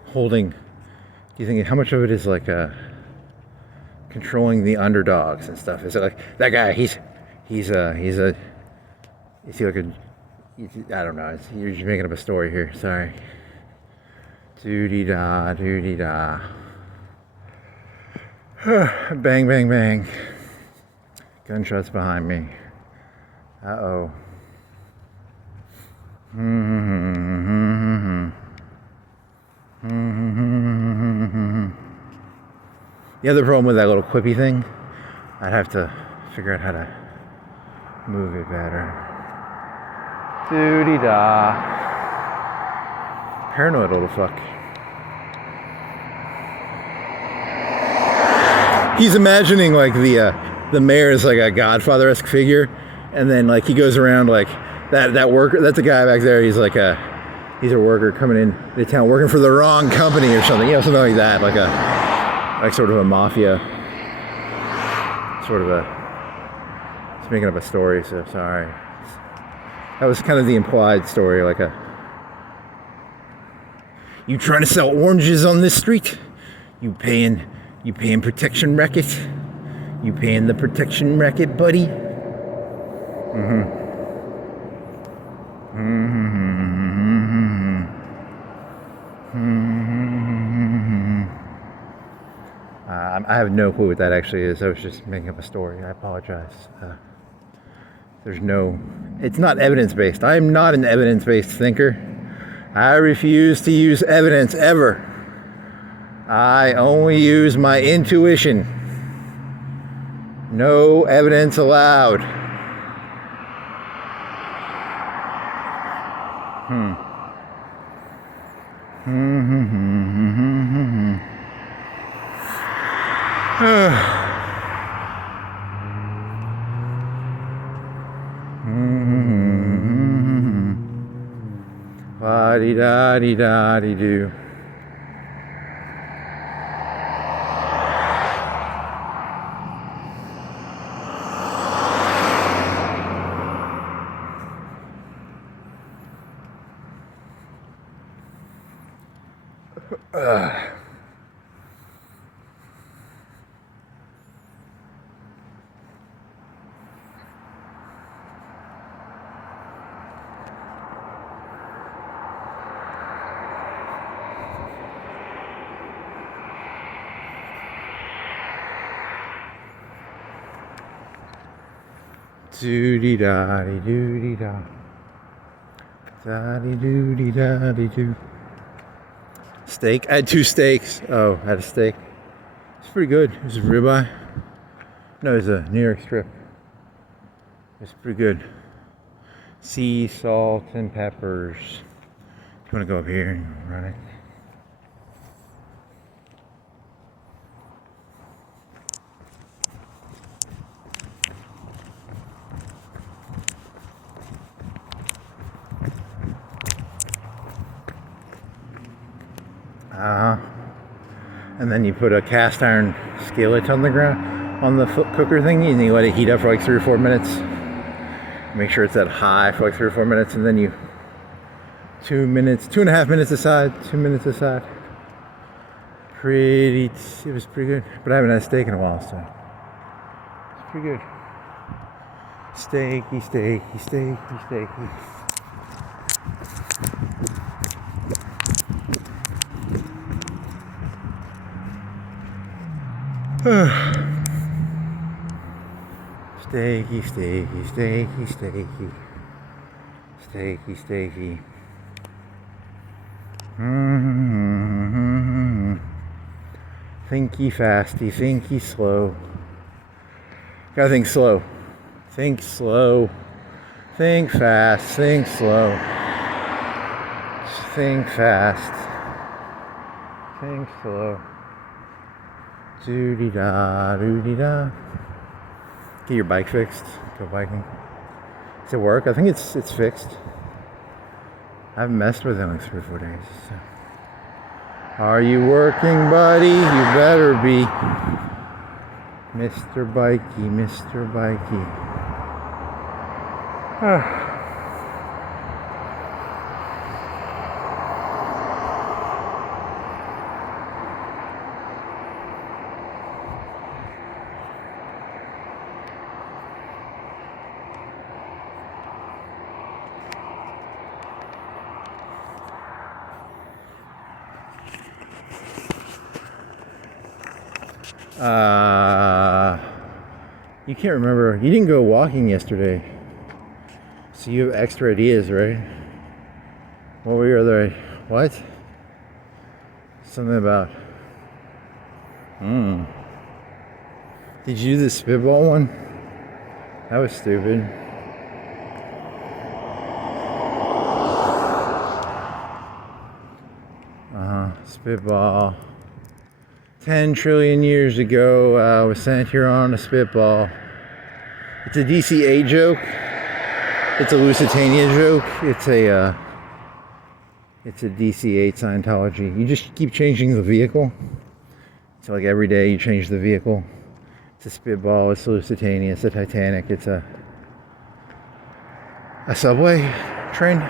holding? Do you think how much of it is like controlling the underdogs and stuff? Is it like that guy? Is he like a? I don't know. You're just making up a story here. Sorry. Doo-dee-da, doo-dee-da. Bang, bang, bang. Gunshots behind me. Uh-oh. The other problem with that little quippy thing, I'd have to figure out how to move it better. Doo-dee-da. Paranoid little fuck. He's imagining like the mayor is like a Godfather-esque figure, and then like he goes around like that worker. That's a guy back there. He's a worker coming in the town working for the wrong company or something. Something like that, like sort of a mafia, It's making up a story. So sorry. That was kind of the implied story, like you trying to sell oranges on this street? You paying protection racket? You paying the protection racket, buddy? I have no clue what that actually is. I was just making up a story. I apologize. It's not evidence-based. I am not an evidence-based thinker. I refuse to use evidence ever. I only use my intuition. No evidence allowed. La-dee-da-dee-da-dee-doo. Doo-dee-da-dee-doo-dee-da. Da-dee-doo-dee-da-dee-doo. Steak? I had 2 steaks. Oh, I had a steak. It's pretty good. It was a ribeye. No, it was a New York strip. It's pretty good. Sea salt and peppers. You want to go up here and run it? And then you put a cast iron skillet on the ground, on the cooker thingy, and you let it heat up for like 3 or 4 minutes. Make sure it's at high for like 3 or 4 minutes, and then you 2.5 minutes aside, 2 minutes aside. It was pretty good, but I haven't had a steak in a while, so it's pretty good. Steaky. Steaky. Thinky fasty, thinky slow. Gotta think slow. Think slow. Think fast, think slow. Think fast. Think slow. Doo-dee-da, doo-dee-da. Get your bike fixed. Go biking. Does it work? I think it's fixed. I haven't messed with it in like 3 or 4 days. So. Are you working, buddy? You better be. Mr. Bikey, Mr. Bikey. You can't remember. You didn't go walking yesterday. So you have extra ideas, right? What were your other... What? Something about... Did you do the spitball one? That was stupid. Spitball. 10 trillion years ago, I was sent here on a spitball. It's a DCA joke. It's a Lusitania joke. It's a DC-8 Scientology. You just keep changing the vehicle. So like every day you change the vehicle. It's a spitball, it's a Lusitania, it's a Titanic, it's a subway train.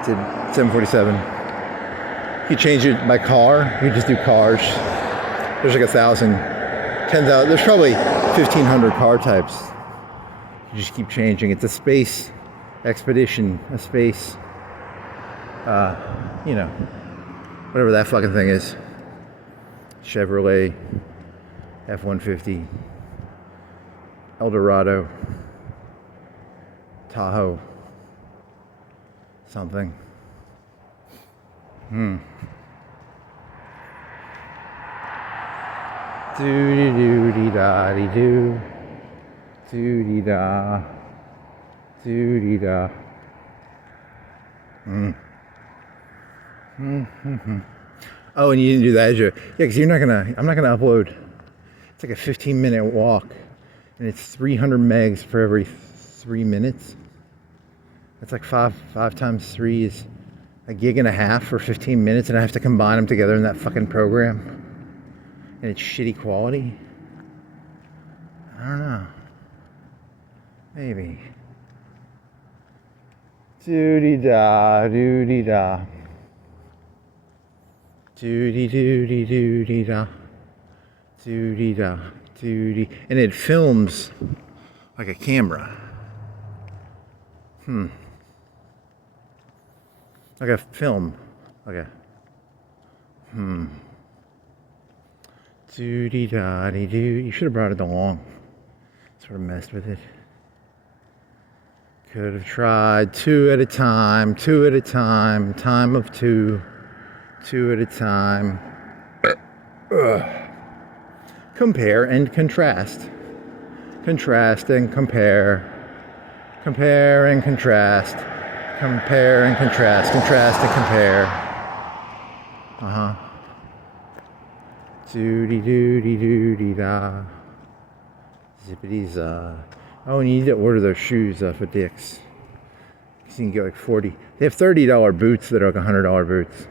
It's a 747. You change it by car, you just do cars. There's like 1,000, 10,000, there's probably 1,500 car types. You just keep changing. It's a space expedition, a space, whatever that fucking thing is. Chevrolet, F-150, Eldorado, Tahoe, something. Doo-dee-doo-dee-da-dee-doo. Doo-dee-da. Doo-dee-da. Oh, and you didn't do that, yeah, because I'm not gonna upload. It's like a 15-minute walk, and it's 300 megs for every 3 minutes. That's like five times 3 is a gig and a half for 15 minutes, and I have to combine them together in that fucking program. And it's shitty quality. I don't know. Maybe. Doo-dee-da, doo-dee-da. Doo-dee-doo-dee-doo-dee-da. Doo-dee-da, doo-dee. And it films like a camera. Like a film. Okay. Doo-dee-da-dee-doo. You should have brought it along. Sort of messed with it. Could have tried 2 at a time, 2 at a time, time of 2, 2 at a time. Compare and contrast. Contrast and compare. Compare and contrast. Compare and contrast. Contrast and compare. Doo-dee-doo-dee-doo-dee-da. Zippity-za. Oh, and you need to order those shoes off of Dick's. So you can get like 40. They have $30 boots that are like $100 boots.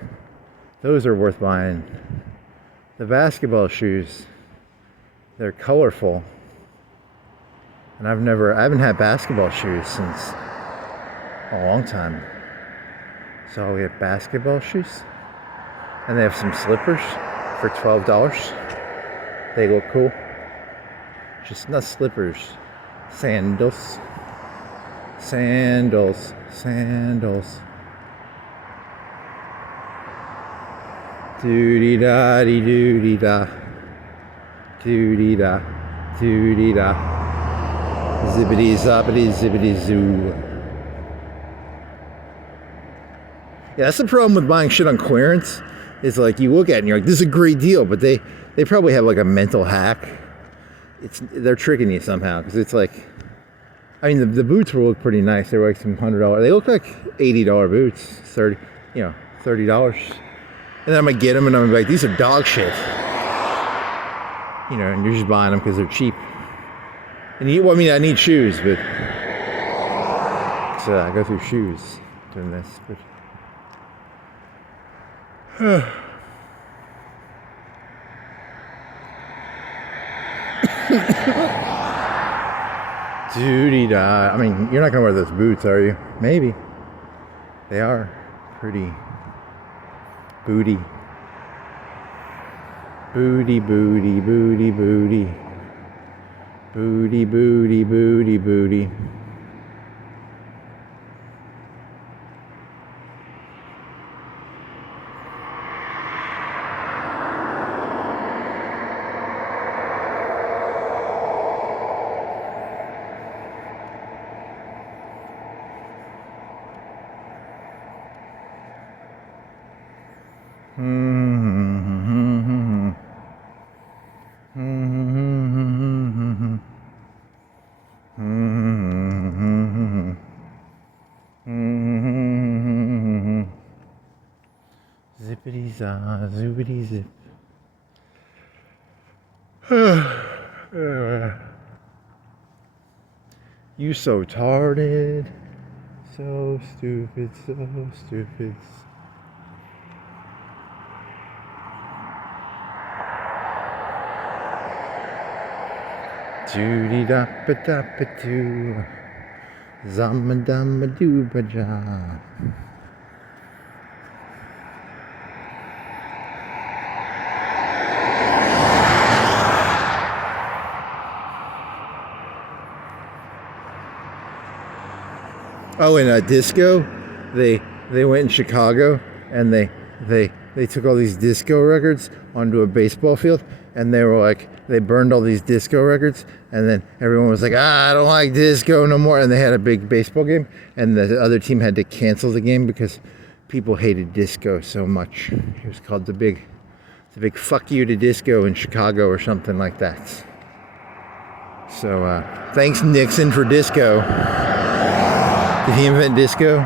Those are worth buying. The basketball shoes, they're colorful. And I haven't had basketball shoes since a long time. So I'll get basketball shoes. And they have some slippers for $12. They look cool. Just not slippers. Sandals. Sandals. Sandals. Doo-dee-da-dee-doo-dee-da. Doo-dee-da. Doo-dee-da. Zippity-zoppity-zippity-zoo. Yeah, that's the problem with buying shit on clearance. Is like you look at it and you're like, this is a great deal, but they probably have like a mental hack. They're tricking you somehow, because it's like, I mean, the boots will look pretty nice. They're like some $100. They look like $80 boots, $30. And then I'm gonna get them and I'm like, these are dog shit. You know, and you're just buying them because they're cheap. And well, I mean, I need shoes, but so I go through shoes doing this, but Duty-da. I mean, you're not gonna wear those boots, are you? Maybe. They are pretty booty. Booty, booty, booty, booty. Booty, booty, booty, booty. Zippity-za, zoopity-zip. You so tarded, so stupid, so stupid. Doody-da-ba-da-ba-doo, zama-dama-doo-ba-ja. Oh, in a disco, they went in Chicago and they took all these disco records onto a baseball field, and they were like, they burned all these disco records, and then everyone was like, I don't like disco no more, and they had a big baseball game, and the other team had to cancel the game because people hated disco so much. It was called the big fuck you to disco in Chicago or something like that. So thanks Nixon for disco. Did he invent disco?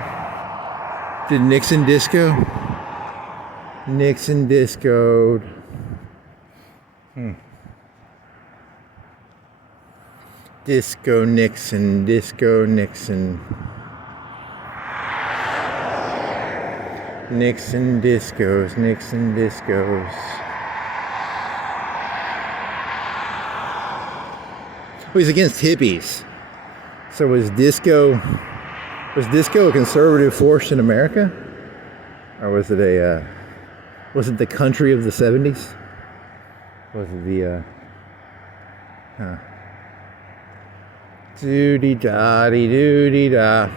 Did Nixon disco? Nixon discoed. Disco Nixon, disco Nixon. Nixon discos, Nixon discos. Oh, he's against hippies. So was disco a conservative force in America? Or was it the country of the 70s? Was it the, doody-da-dee doody-da.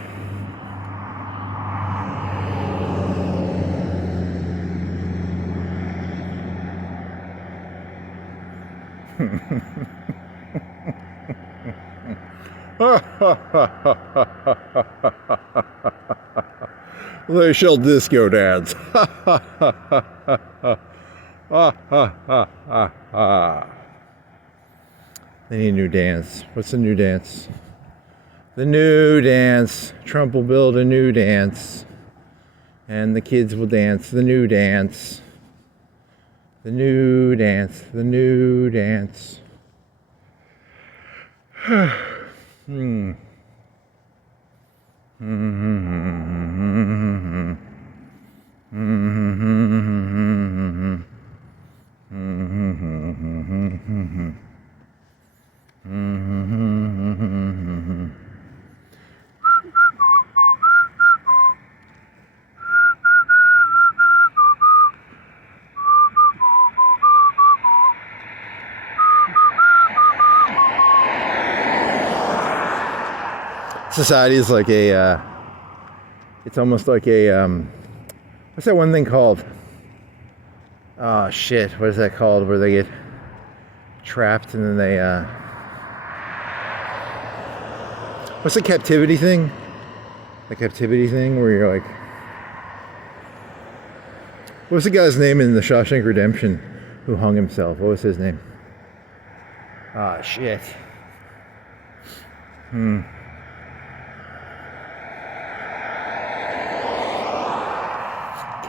They shall disco dance. They need a new dance. What's the new dance? The new dance. Trump will build a new dance. And the kids will dance the new dance. The new dance. The new dance. Society is like a, it's almost like a, what's that one thing called? Oh shit, what is that called? Where they get trapped and then they, what's the captivity thing? The captivity thing where you're like, what's the guy's name in the Shawshank Redemption who hung himself? What was his name? Ah, shit.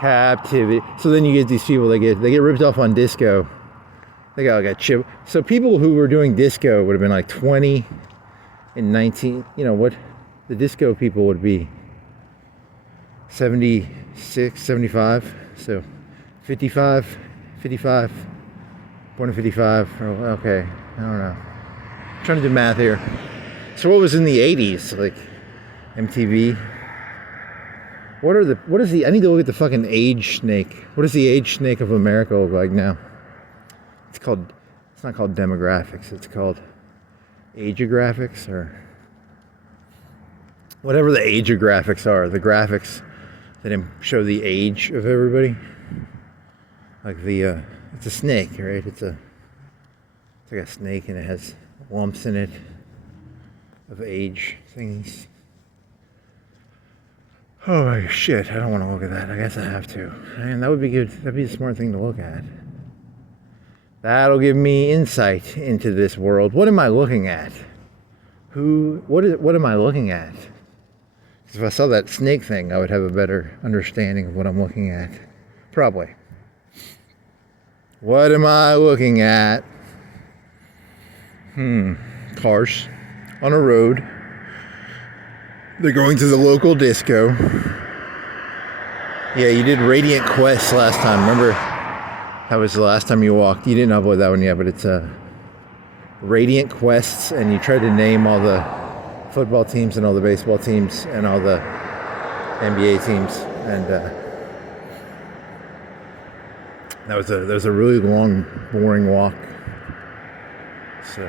Captivity. So then you get these people, they get ripped off on disco. They got like a chip. So people who were doing disco would have been like 20 and 19. You know what? The disco people would be 76, 75. So 55, born in 55. Oh, okay, I don't know. I'm trying to do math here. So what was in the 80s? Like MTV? I need to look at the fucking age snake. What does the age snake of America look like now? It's not called demographics, it's called ageographics, or whatever the ageographics are, the graphics that show the age of everybody. Like it's a snake, right? It's like a snake, and it has lumps in it of age things. Oh shit, I don't want to look at that. I guess I have to. Man, that would be good. That'd be a smart thing to look at. That'll give me insight into this world. What am I looking at? What am I looking at? Because if I saw that snake thing, I would have a better understanding of what I'm looking at. Probably. What am I looking at? Cars on a road. They're going to the local disco. Yeah, you did Radiant Quest last time. Remember? That was the last time you walked. You didn't upload that one yet, but it's Radiant Quests, and you tried to name all the football teams and all the baseball teams and all the NBA teams. And that was a really long, boring walk. So.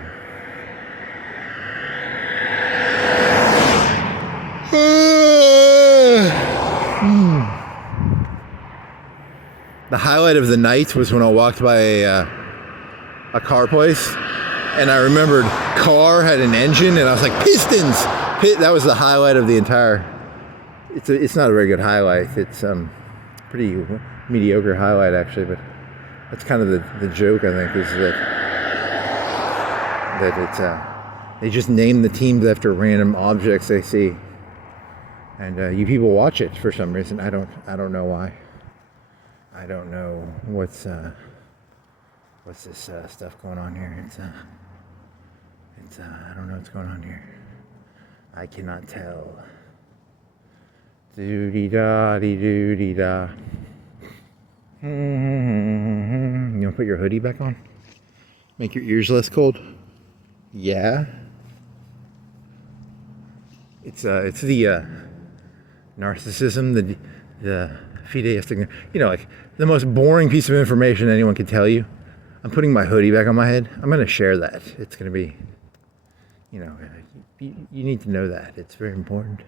The highlight of the night was when I walked by a car place, and I remembered car had an engine, and I was like, pistons! That was the highlight of the entire. It's not a very good highlight. It's pretty mediocre highlight actually, but that's kind of the joke, I think, is that it's they just name the teams after random objects they see, and you people watch it for some reason. I don't know why. I don't know what's this stuff going on here. It's I don't know what's going on here. I cannot tell. Doody da dee doody da. You wanna put your hoodie back on? Make your ears less cold? Yeah. It's the narcissism, the fideistic, like the most boring piece of information anyone could tell you. I'm putting my hoodie back on my head. I'm going to share that. It's going to be, you need to know that. It's very important.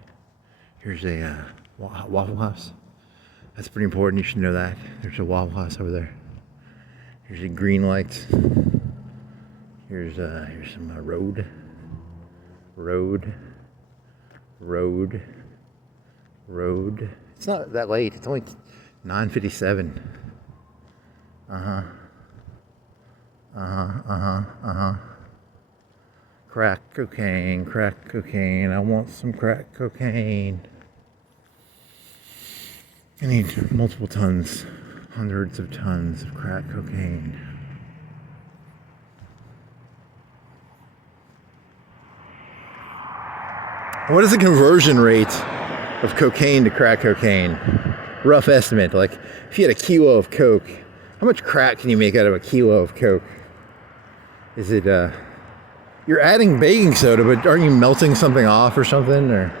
Here's a Waffle House. That's pretty important. You should know that. There's a Waffle House over there. Here's the green lights. Here's some road. It's not that late. It's only 9:57. Crack cocaine. I want some crack cocaine. I need multiple tons, hundreds of tons of crack cocaine. What is the conversion rate of cocaine to crack cocaine? Rough estimate. Like, if you had a kilo of coke, how much crack can you make out of a kilo of coke? Is it, you're adding baking soda, but aren't you melting something off or something? Or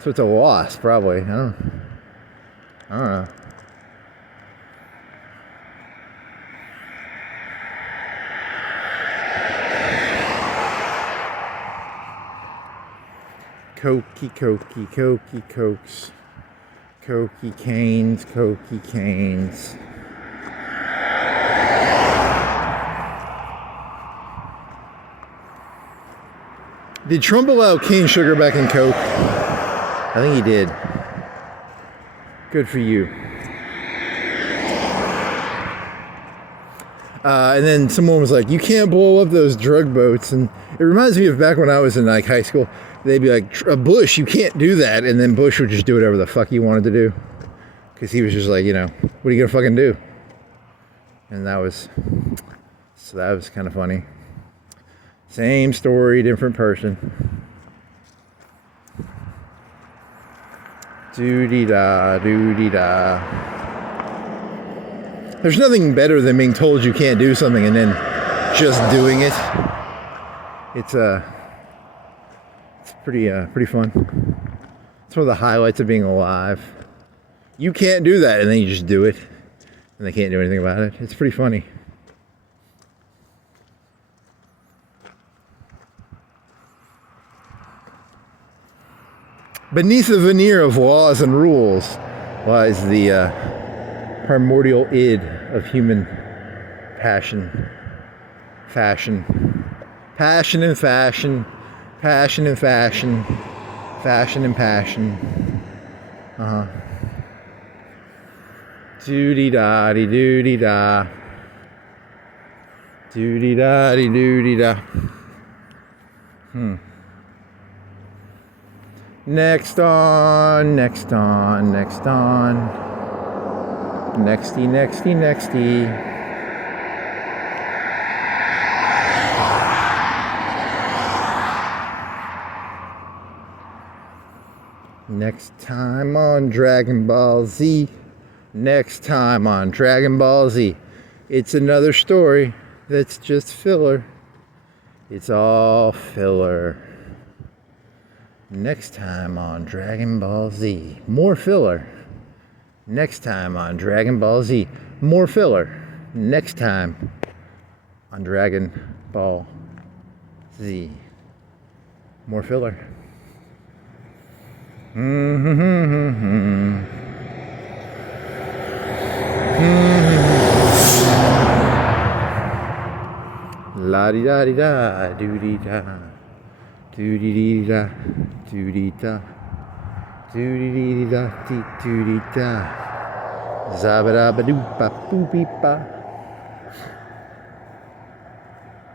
so it's a loss, probably. I don't know. Cokey cokes. Cokey canes. Did Trump allow cane sugar back in Coke? I think he did. Good for you. And then someone was like, you can't blow up those drug boats. And it reminds me of back when I was in like high school. They'd be like, Bush, you can't do that. And then Bush would just do whatever the fuck he wanted to do. Because he was just like, you know, what are you gonna fucking do? And that was kind of funny. Same story, different person. Doo-dee-da, doo-dee-da. There's nothing better than being told you can't do something and then just doing it. It's pretty fun. It's one of the highlights of being alive. You can't do that, and then you just do it, and they can't do anything about it. It's pretty funny. Beneath the veneer of laws and rules lies the primordial id of human passion, fashion, passion and fashion, passion and fashion, fashion and passion. Doo-dee-da-dee doo-dee-da. Doo-dee-da-dee doo-dee-da. Next on. Nexty. Next time on Dragon Ball Z. Next time on Dragon Ball Z. It's another story that's just filler. It's all filler. Next time on Dragon Ball Z. More filler. Next time on Dragon Ball Z. More filler. Next time on Dragon Ball Z. More filler. La di da di da, doo di da, doo di di da, doo di da, doo di di da, doo di da, zabba da ba doo ba boo beep ba.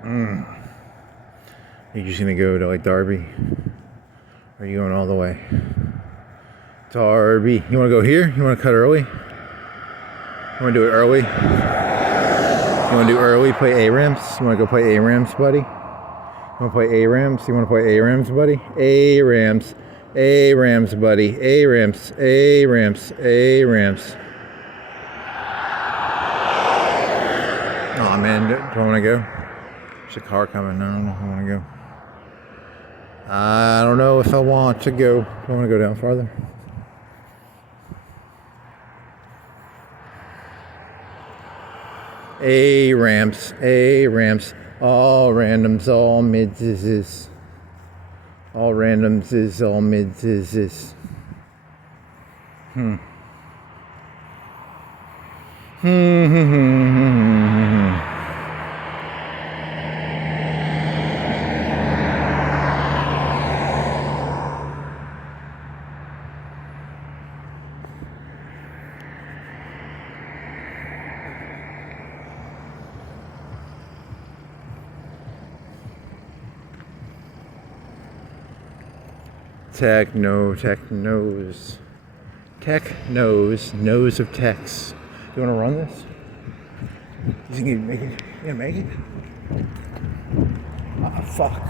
Are you just gonna go to like Darby? Or are you going all the way? Darby. You wanna go here? You wanna cut early? You wanna do it early? You want to do early? Play A-Rams? You want to go play A-Rams, buddy? You want to play A-Rams? You want to play A-Rams, buddy? A-Rams. A-Rams, buddy. A-Rams. A-Rams. A-Rams. Aw, man. Do I want to go? There's a car coming. I don't know if I want to go. I don't know if I want to go. Do I want to go down farther? A-Rams, all randoms, all mids is. All randoms is, all mids is. Tech knows, knows of techs. You want to run this? You think you can make it? You gonna make it? Ah, fuck.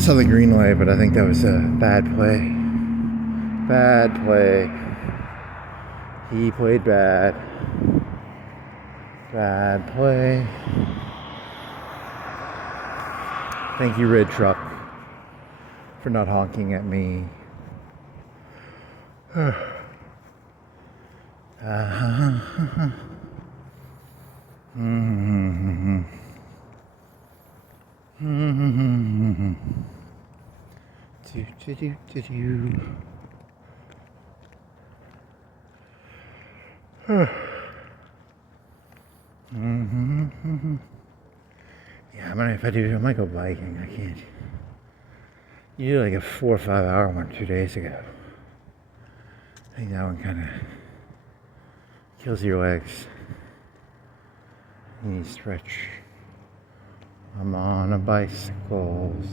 Saw the green light, but I think that was a bad play. Bad play. He played bad. Bad play. Thank you, Red Truck, for not honking at me. Yeah, I might go biking. I can't. You did like a 4 or 5 hour one 2 days ago. I think that one kind of kills your legs. Knee stretch. I'm on a bicycles.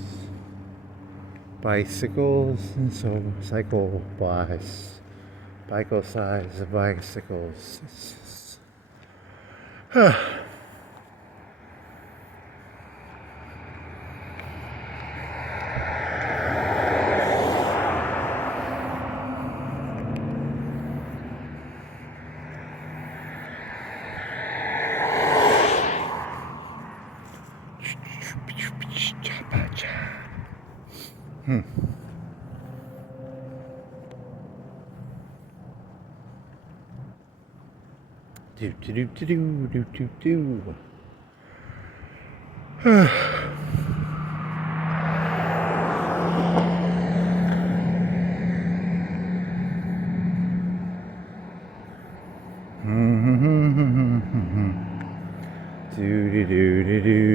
Bicycles and so cycle wise. Bicycle size of bicycles. Do do do do do do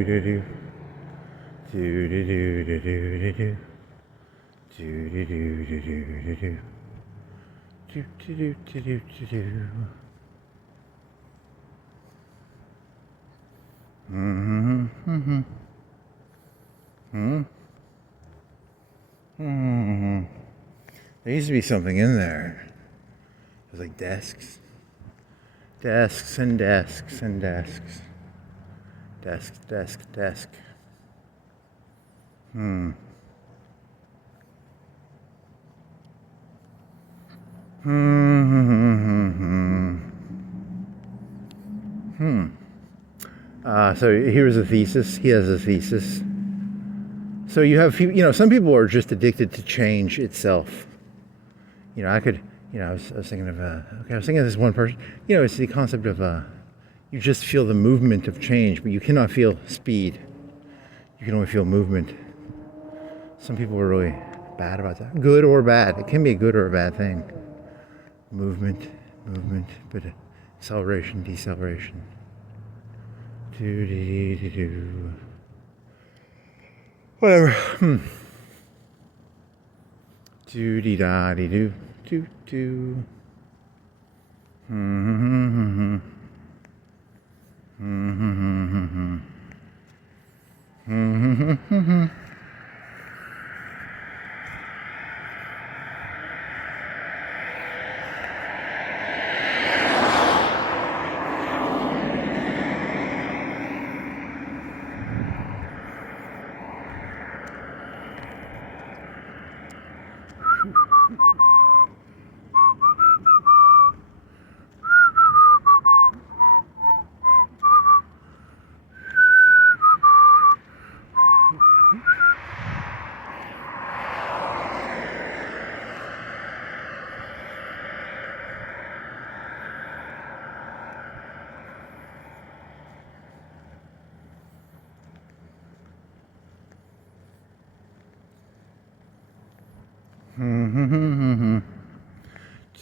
do do. Do do do do do do do. Do do do do do do do. Do do do do do do do. Do do do do do do do. There used to be something in there. It was like desks. Desks and desks and desks. Desk, desk, desk. So here's a thesis. He has a thesis. So you have, some people are just addicted to change itself. I was thinking of, I was thinking of this one person. It's the concept of, you just feel the movement of change, but you cannot feel speed. You can only feel movement. Some people are really bad about that. Good or bad. It can be a good or a bad thing. Movement, but acceleration, deceleration. Do. Whatever. Do-dee-da-dee-doo. Do.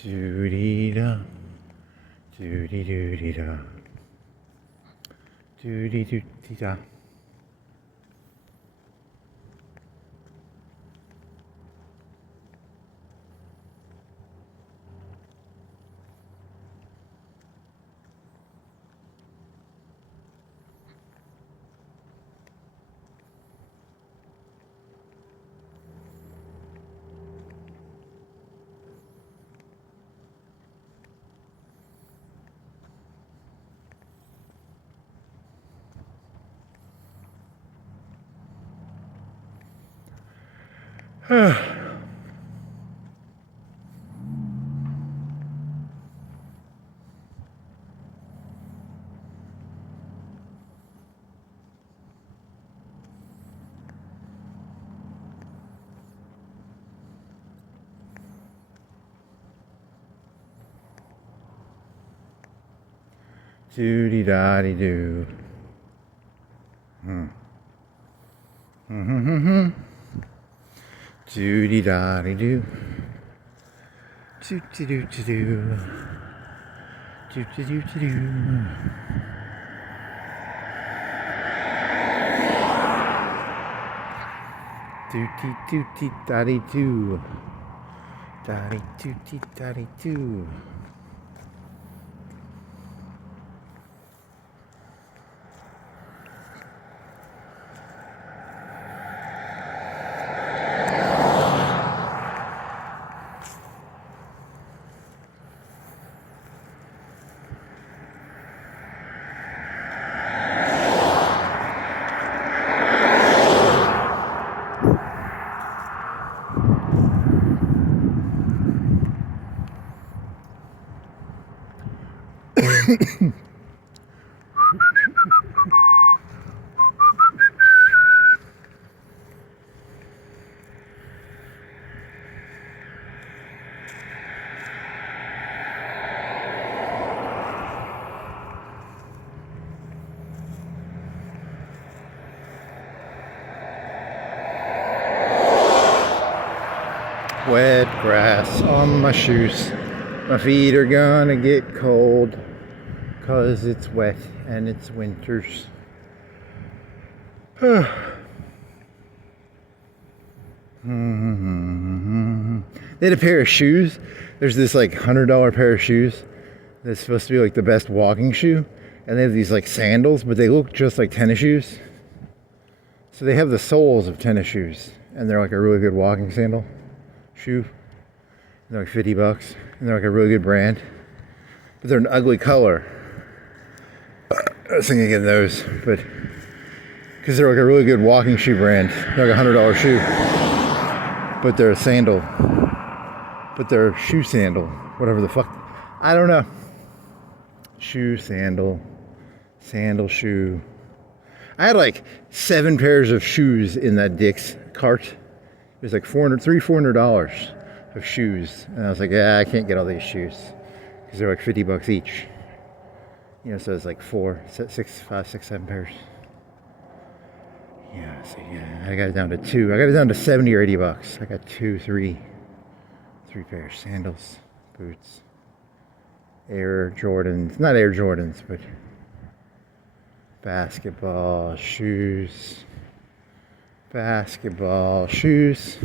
Do-dee-da. Do-dee-doo-dee-da. Do-dee-doo-dee-da. Do-dee-da-dee-doo. Do-dee-da-dee-doo. Do-do-do-do-do. Do-do-do-do-do. Do-dee-doo-dee-da-dee-doo. Da-dee-doo-dee-da-dee-doo. Wet grass on my shoes. My feet are gonna get cold 'cause it's wet and it's winters. They had a pair of shoes. There's this like $100 pair of shoes that's supposed to be like the best walking shoe, and they have these like sandals, but they look just like tennis shoes. So they have the soles of tennis shoes, and they're like a really good walking sandal shoe. They're like $50, and they're like a really good brand, but they're an ugly color. I was thinking of getting those, but because they're like a really good walking shoe brand. They're like a $100 shoe, but they're a sandal, but they're a shoe sandal, whatever the fuck. I don't know. Shoe sandal, sandal shoe. I had like 7 pairs of shoes in that Dick's cart. It was like $400 of shoes, and I was like, yeah, I can't get all these shoes because they're like $50 each. You know, so it's like 4, 6, 5, 6, 7 pairs. Yeah, so yeah, I got it down to 2. I got it down to $70 or $80. I got 3 pairs, sandals, boots, Air Jordans, not Air Jordans, but basketball shoes. Basketball shoes.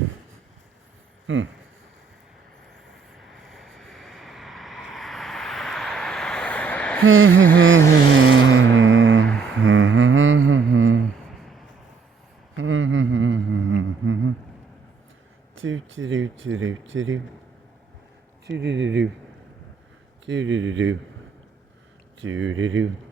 Doody-da-dee-doody-da. Doody-da-dee-doody-da. Doody-da-dee-doody-da.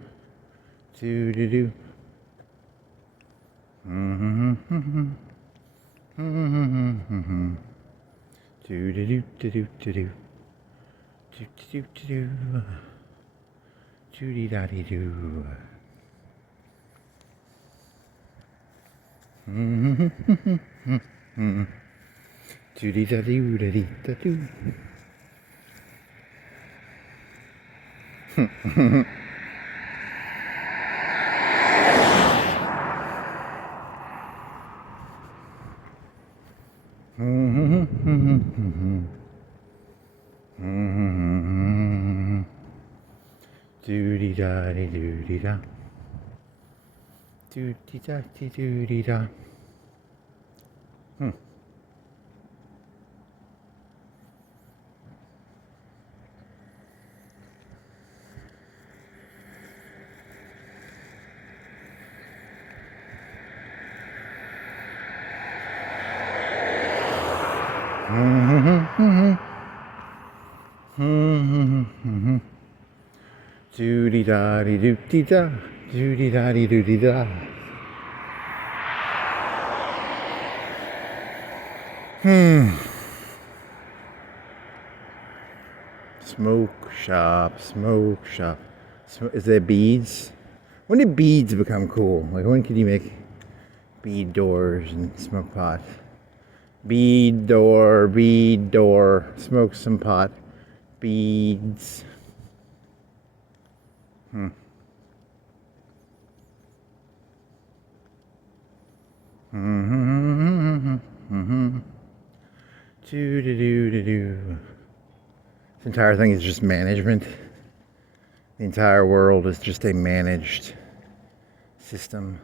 Doody-da-dee-doody-da. Smoke shop, smoke shop. Is there beads? When did beads become cool? Like, when could you make bead doors and smoke pot? Bead door, smoke some pot. Beads. Do-do-do-do-do. This entire thing is just management. The entire world is just a managed system.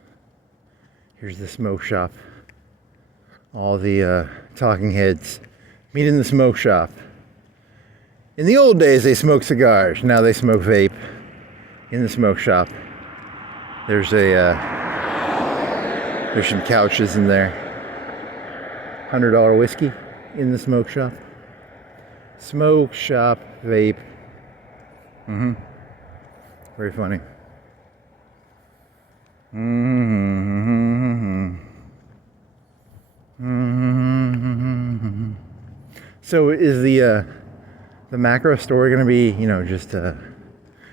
Here's the smoke shop. All the talking heads meet in the smoke shop. In the old days, they smoked cigars. Now they smoke vape in the smoke shop. There's some couches in there. $100 whiskey in the smoke shop. Smoke shop vape. Very funny. So is the macro store going to be, just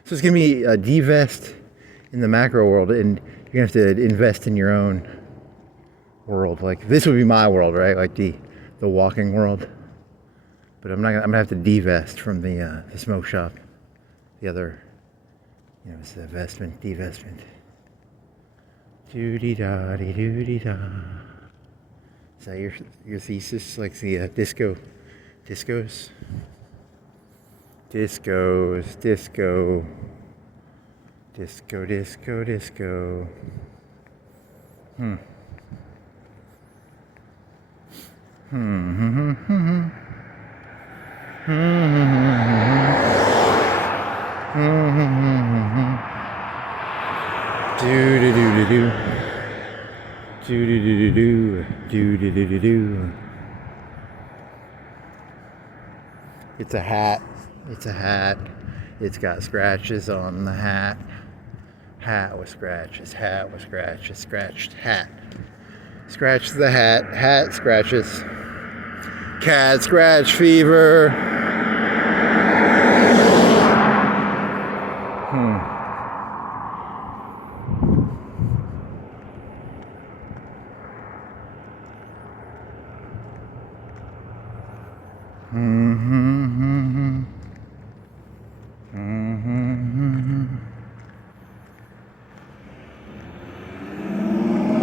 So it's gonna be a divest in the macro world, and you're gonna have to invest in your own world. Like this would be my world, right? Like the walking world. But I'm gonna have to divest from the smoke shop. The other, it's the divestment. Doody da dee doody da. Is that your thesis? Like the discos? Disco. It's a hat. It's got scratches on the hat. Hat with scratches. Scratched hat. Scratch the hat. Hat scratches. Cat scratch fever.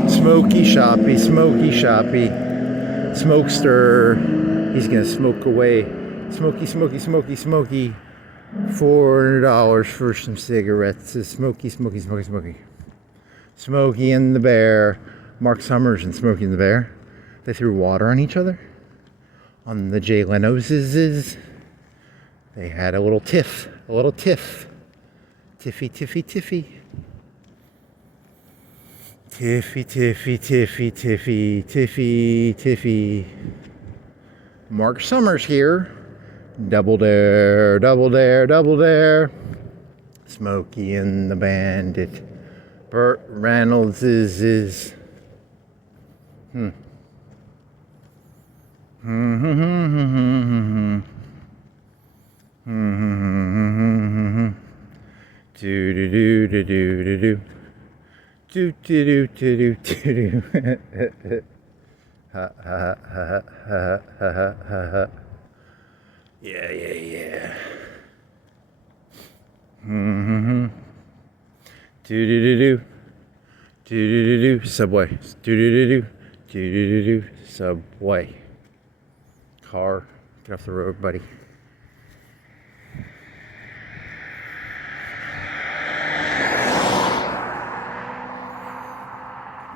Smoky shoppy, smokester. He's gonna smoke away. Smoky. $400 for some cigarettes. Smoky. Smokey and the Bear. Mark Summers and Smokey and the Bear. They threw water on each other. On the Jay Leno's. They had a little tiff. Tiffy. Tiffy. Mark Summers here. Double dare. Smokey and the Bandit. Burt Reynolds is. Do. Ha. Yeah. Do. Subway. Do. Subway. Car. Get off the road, buddy.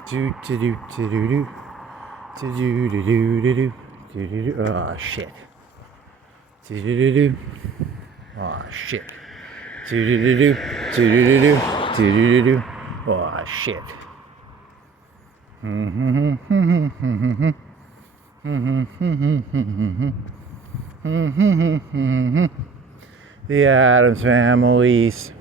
Do. Oh shit. Do. Oh shit. Do. Oh shit. The Addams Families.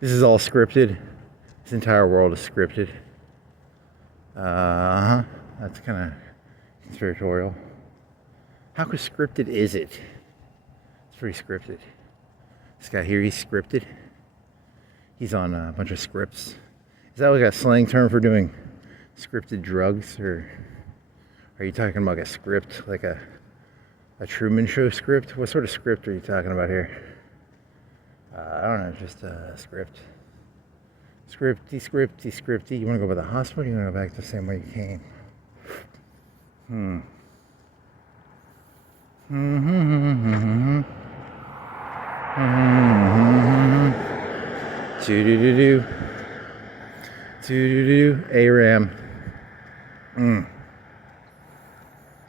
This is all scripted. This entire world is scripted. That's kind of conspiratorial. How scripted is it? It's pretty scripted. This guy here, he's scripted. He's on a bunch of scripts. Is that like a slang term for doing scripted drugs, or are you talking about a script, like a Truman Show script? What sort of script are you talking about here? I don't know, just a script. Scripty. You want to go by the hospital, or you want to go back the same way you came? ARAM.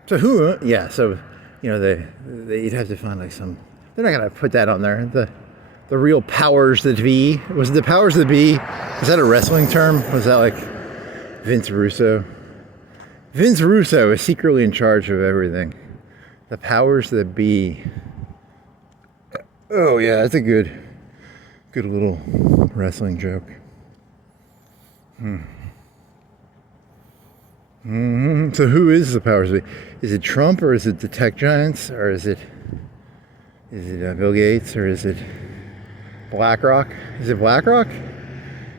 So who? Yeah. So you'd have to find like some. They're not gonna put that on there. The real powers that be. Was it the powers that be? Was that a wrestling term? Was that like Vince Russo? Vince Russo is secretly in charge of everything. The powers that be. Oh yeah, that's a good little wrestling joke. So who is the powers that be? Is it Trump, or is it the tech giants, or is it Bill Gates, or is it BlackRock? Is it BlackRock?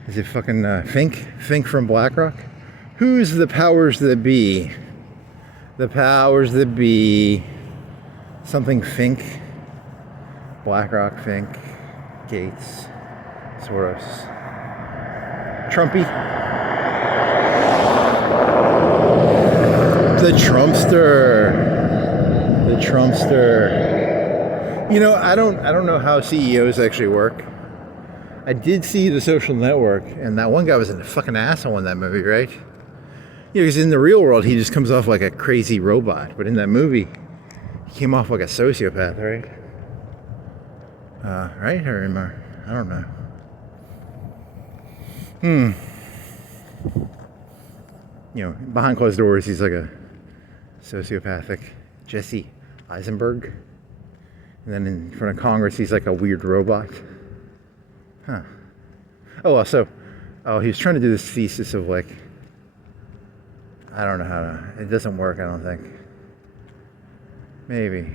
Is it fucking Fink from BlackRock? Who's the powers that be? The powers that be. Something Fink. BlackRock, Fink, Gates, Soros, Trumpy. The Trumpster. The Trumpster. You know, I don't know how CEOs actually work. I did see The Social Network, and that one guy was a fucking asshole in that movie, right? Yeah, because in the real world, he just comes off like a crazy robot. But in that movie, he came off like a sociopath, right? Right? Or I don't know. You know, behind closed doors, he's like a sociopathic Jesse Eisenberg. And then in front of Congress, he's like a weird robot. Huh. Oh, also, he was trying to do this thesis of like, I don't know how to, it doesn't work, I don't think. Maybe.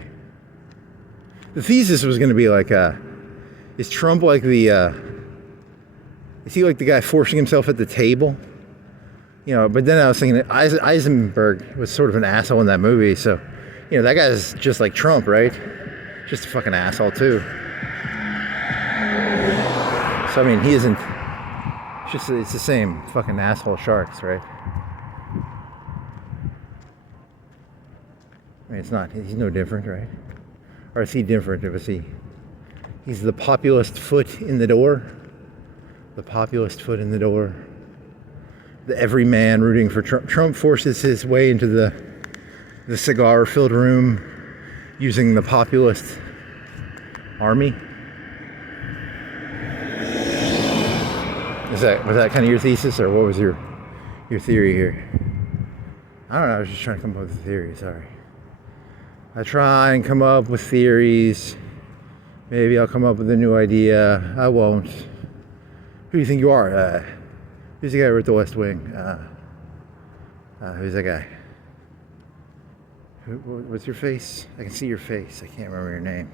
The thesis was going to be like, is Trump like is he like the guy forcing himself at the table? You know, but then I was thinking that Eisenberg was sort of an asshole in that movie, so, you know, that guy's just like Trump, right? Just a fucking asshole, too. So, I mean, he isn't, it's the same fucking asshole sharks, right? I mean, it's not, he's no different, right? Or is he different? He's the populist foot in the door. The populist foot in the door. The everyman rooting for Trump. Trump forces his way into the cigar-filled room using the populist army. Was that kind of your thesis, or what was your theory here? I don't know. I was just trying to come up with a theory. Sorry. I try and come up with theories. Maybe I'll come up with a new idea. I won't. Who do you think you are? Who's the guy who wrote The West Wing? Who's that guy? What's your face? I can see your face. I can't remember your name.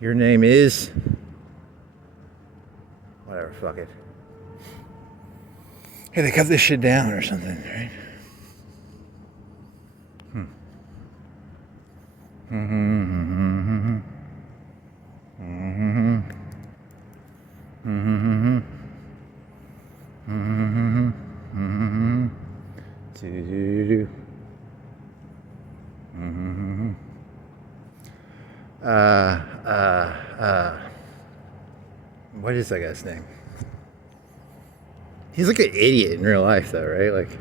Your name is... Whatever, fuck it. Hey, they cut this shit down or something, right? What is that guy's name? He's like an idiot in real life, though, right? Like,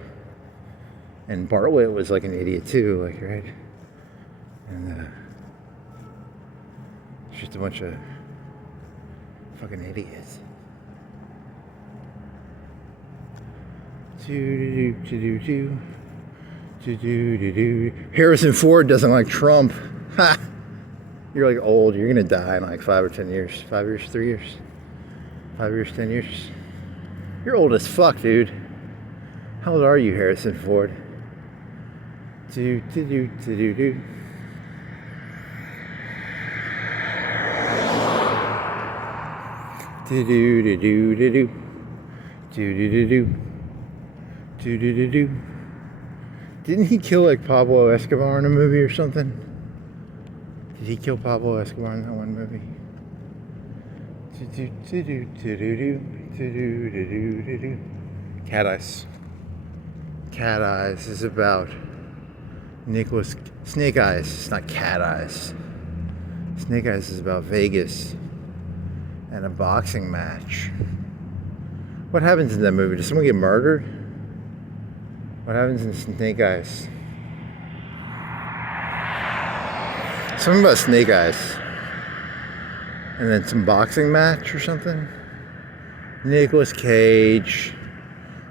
and Bartlett was like an idiot too, like, right? And it's just a bunch of fucking idiots. Harrison Ford doesn't like Trump. Ha! You're like old. You're gonna die in like 5 or 10 years. 5 years, 3 years. 5 years, 10 years. You're old as fuck, dude. How old are you, Harrison Ford? Do. Didn't he kill like Pablo Escobar in a movie or something? Did he kill Pablo Escobar in that one movie? Cat Eyes. Cat Eyes is about Snake Eyes. It's not Cat Eyes. Snake Eyes is about Vegas and a boxing match. What happens in that movie? Does someone get murdered? What happens in Snake Eyes? Something about Snake Eyes. And then some boxing match or something? Nicolas Cage.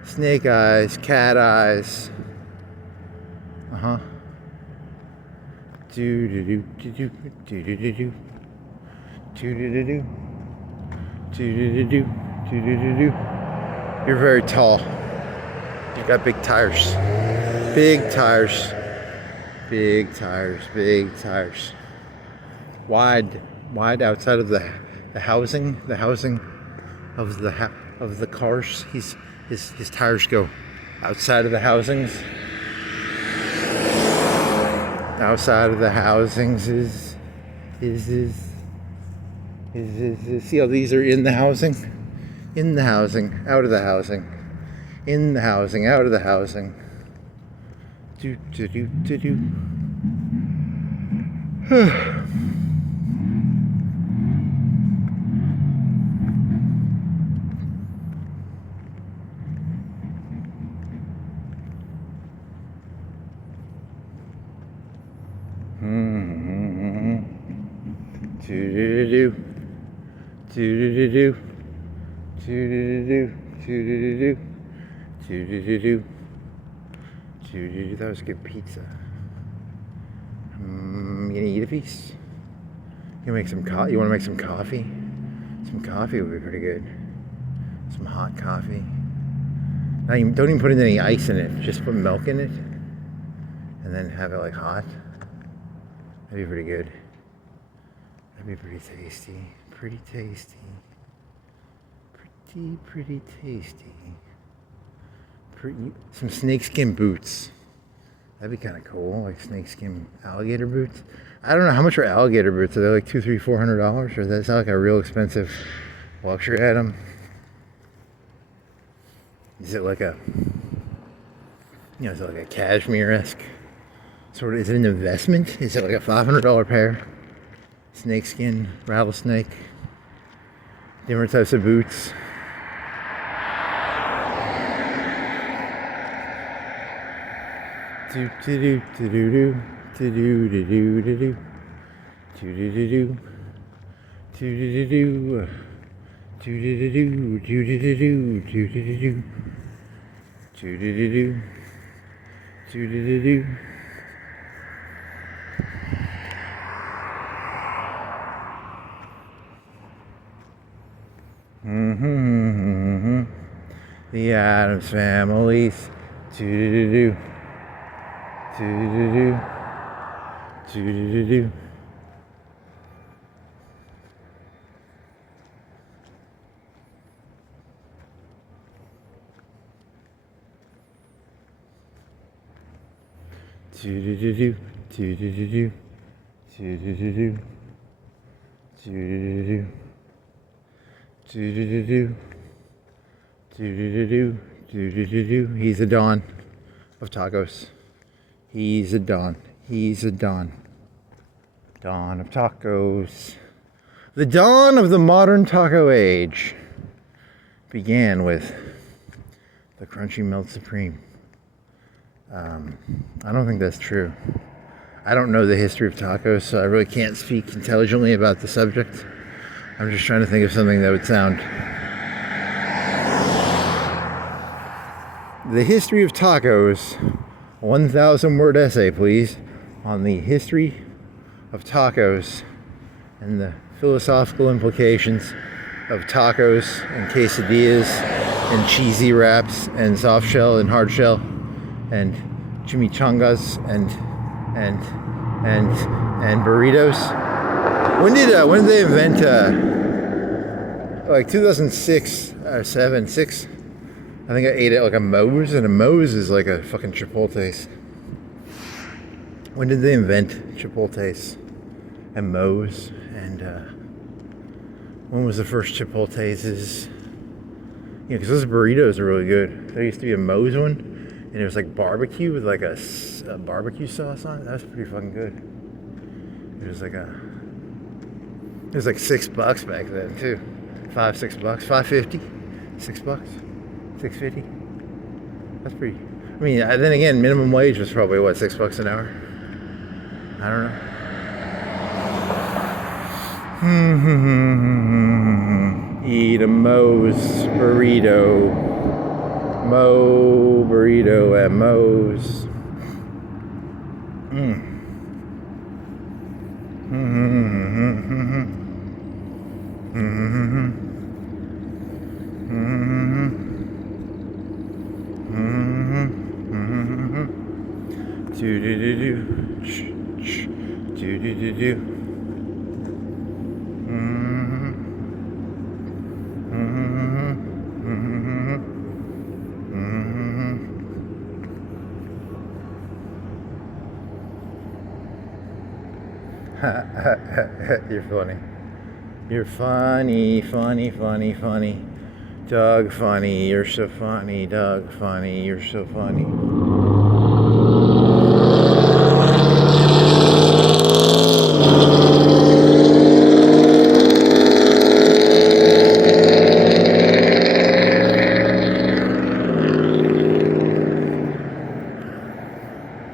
Snake Eyes. Cat Eyes. Uh-huh. Do-do-do-do-do. Do-do-do-do. Do-do-do-do. Do-do-do-do. Do-do-do-do. You're very tall. You've got big tires. Big tires. Big tires. Big tires. Wide outside of the housing. The housing of the cars. His tires go outside of the housings. Outside of the housings is see how these are in the housing? In the housing, out of the housing. In the housing, out of the housing. Do do do do do. Do-do-do-do. Do-do-do-do. Do-do-do-do. Do-do-do-do. Do-do-do-do. Do-do-do. That was good pizza. You gonna eat a piece? You wanna make some You wanna make some coffee? Some coffee would be pretty good. Some hot coffee. Don't even put in any ice in it. Just put milk in it, and then have it like hot. That'd be pretty good. That'd be pretty tasty. Pretty tasty. Pretty tasty. Some snakeskin boots. That'd be kind of cool, like snakeskin alligator boots. I don't know, how much are alligator boots? Are they like $200, $300, $400? Or does that sound like a real expensive luxury item? Is it like a, is it like a cashmere-esque sort of? Is it an investment? Is it like a $500 pair? Snakeskin, rattlesnake, different types of boots. Do do do do do do do do do do do do do do do do do. Do-do-do-do, do-do-do-do, do-do-do-do, do-do-do-do, do-do-do-do. The Addams Families, do-do-do-do, do-do-do-do, do-do-do-do. Do-do-do-do, do-do-do-do, do-do-do-do, do-do-do-do, do-do-do-do, do-do-do-do, do-do-do-do. He's a Don of tacos. He's a Don. He's a Don. Don of tacos. The dawn of the modern taco age began with the Crunchy Melt Supreme. I don't think that's true. I don't know the history of tacos, so I really can't speak intelligently about the subject. I'm just trying to think of something that would sound. The history of tacos, 1,000 word essay, please, on the history of tacos and the philosophical implications of tacos and quesadillas and cheesy wraps and soft shell and hard shell and chimichangas and burritos. When did they invent like 2006 or 6? I think I ate it like a Moe's, and a Moe's is like a fucking Chipotle's. When did they invent Chipotle's and Moe's? And when was the first Chipotle's? Because those burritos are really good. There used to be a Moe's one. And it was like barbecue with like a barbecue sauce on it. That was pretty fucking good. It was like $6 back then too. $5, $6, $5.50, $6, $6.50. That's pretty. I mean, then again, minimum wage was probably what, $6 an hour. I don't know. Eat a Moe's burrito. Mo burrito at Moe's. Do do do do. Do do do do. You're funny. You're funny, funny, funny, funny. Doug, funny. You're so funny. Doug, funny. You're so funny.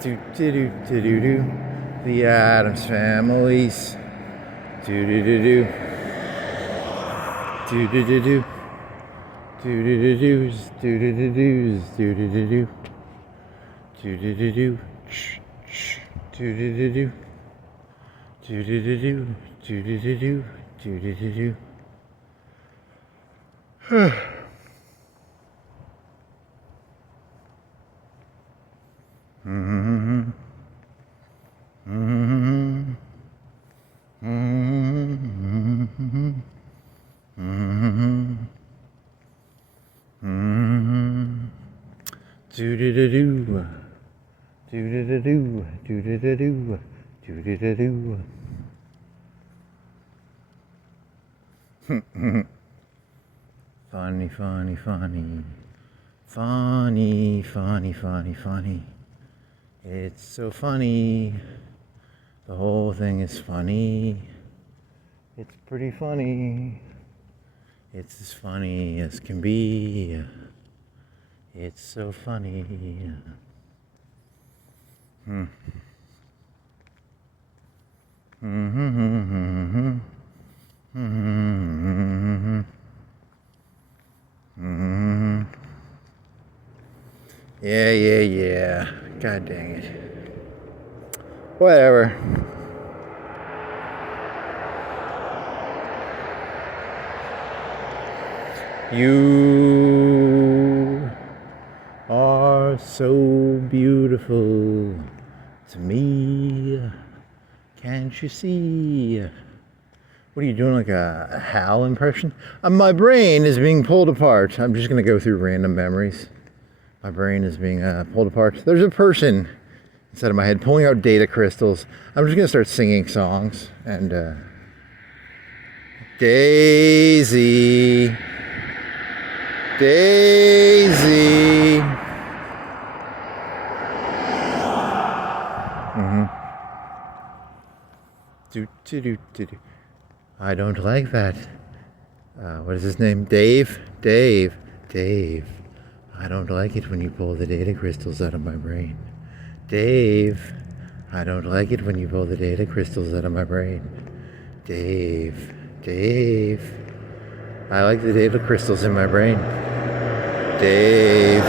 Do do do do do do. The Addams Families. Do do do do. Do do do do. Do do do do's. Do do do do's. Do do do do. Do do do do. Do do do do. Do do do do. Do do do do. Do do do do. Do do do do. Do do do do. Do do do do. Do do do do. Funny, funny, funny. Funny, funny, funny, funny. It's so funny. The whole thing is funny. It's pretty funny. It's as funny as can be. It's so funny. Yeah. God dang it. Whatever. You are so beautiful to me. Can't you see? What are you doing, like a Hal impression? My brain is being pulled apart. I'm just going to go through random memories. My brain is being pulled apart. There's a person inside of my head pulling out data crystals. I'm just going to start singing songs. And Daisy. Daisy. Do. I don't like that. What is his name? Dave. I don't like it when you pull the data crystals out of my brain. Dave. I don't like it when you pull the data crystals out of my brain. Dave. I like the data crystals in my brain. Dave.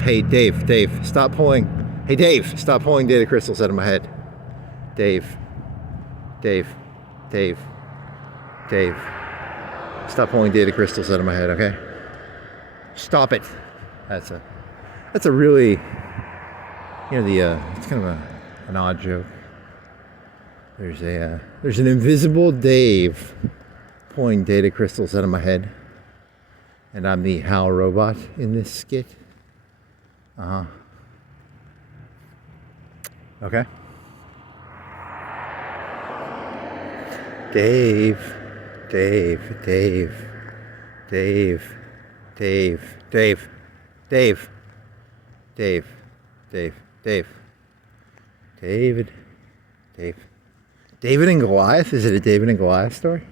Hey, Dave. Stop pulling. Hey, Dave. Stop pulling data crystals out of my head. Dave. Stop pulling data crystals out of my head, okay? Stop it. That's a really, it's kind of an odd joke. There's an invisible Dave pulling data crystals out of my head, and I'm the Hal robot in this skit. Okay. Dave. David. David and Goliath? Is it a David and Goliath story?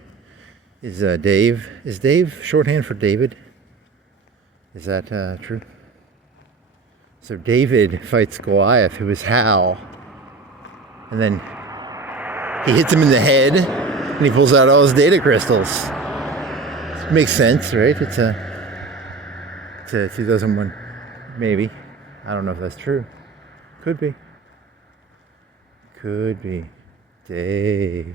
Is Dave shorthand for David? Is that true? So David fights Goliath, who is Hal, and then he hits him in the head, and he pulls out all his data crystals. It makes sense, right? It's a 2001, maybe. I don't know if that's true. Could be. Dave.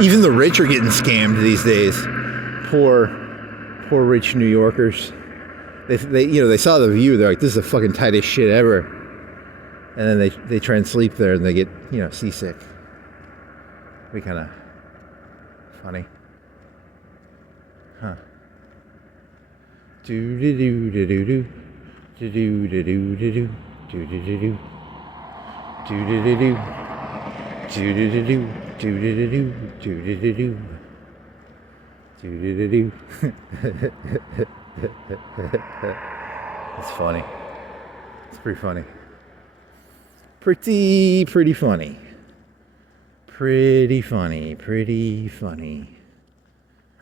Even the rich are getting scammed these days. Poor rich New Yorkers. They saw the View. They're like, this is the fucking tightest shit ever. And then they try and sleep there and they get, seasick. Be kind of funny. Huh. Do do do do do do do do do do do do do do do do do do do. Do-do-do-do, do-do-do-do, do-do-do-do, do-do-do-do. It's funny. It's pretty funny. Pretty funny. Pretty funny.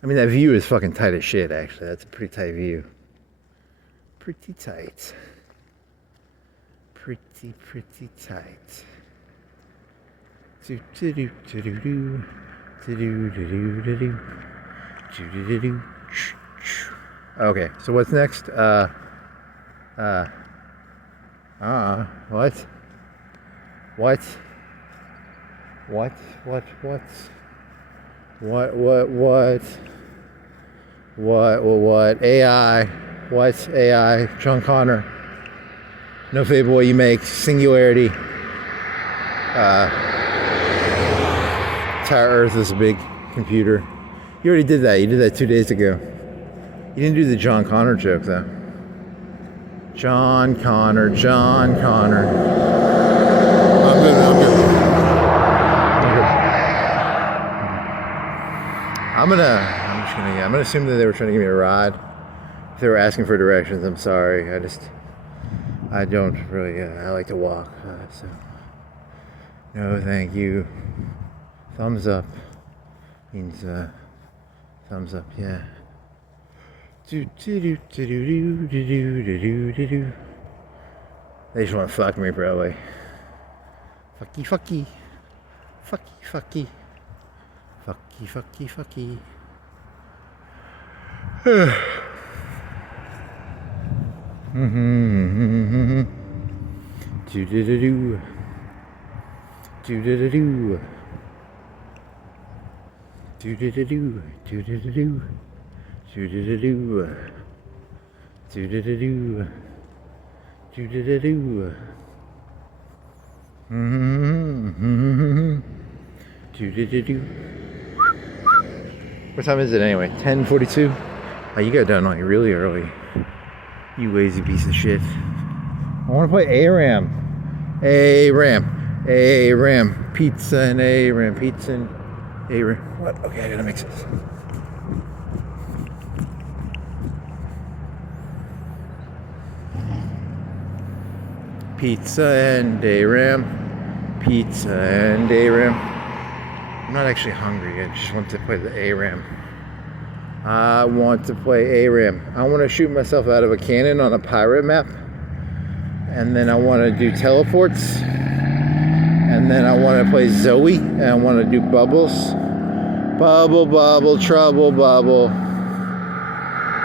I mean, that view is fucking tight as shit, actually. That's a pretty tight view. Pretty tight. Pretty tight. Okay, so what's next? What? AI. What's AI? John Connor. No fable what you make. Singularity. Entire Earth is a big computer. You already did that. You did that 2 days ago. You didn't do the John Connor joke, though. John Connor. I'm good. I'm gonna assume that they were trying to give me a ride. If they were asking for directions, I'm sorry. I don't really, I like to walk, so. No, thank you. Thumbs up means thumbs up, yeah. They just want to fuck me, probably. Fucky. What time is it anyway? 10:42? Oh, you got done like really early. You lazy piece of shit. I want to play ARAM. Pizza and ARAM. What? Okay, I gotta mix this. Pizza and ARAM. I'm not actually hungry. I just want to play the ARAM. I want to shoot myself out of a cannon on a pirate map. And then I want to do teleports. And then I want to play Zoe. And I want to do bubbles. Bubble, trouble, bubble.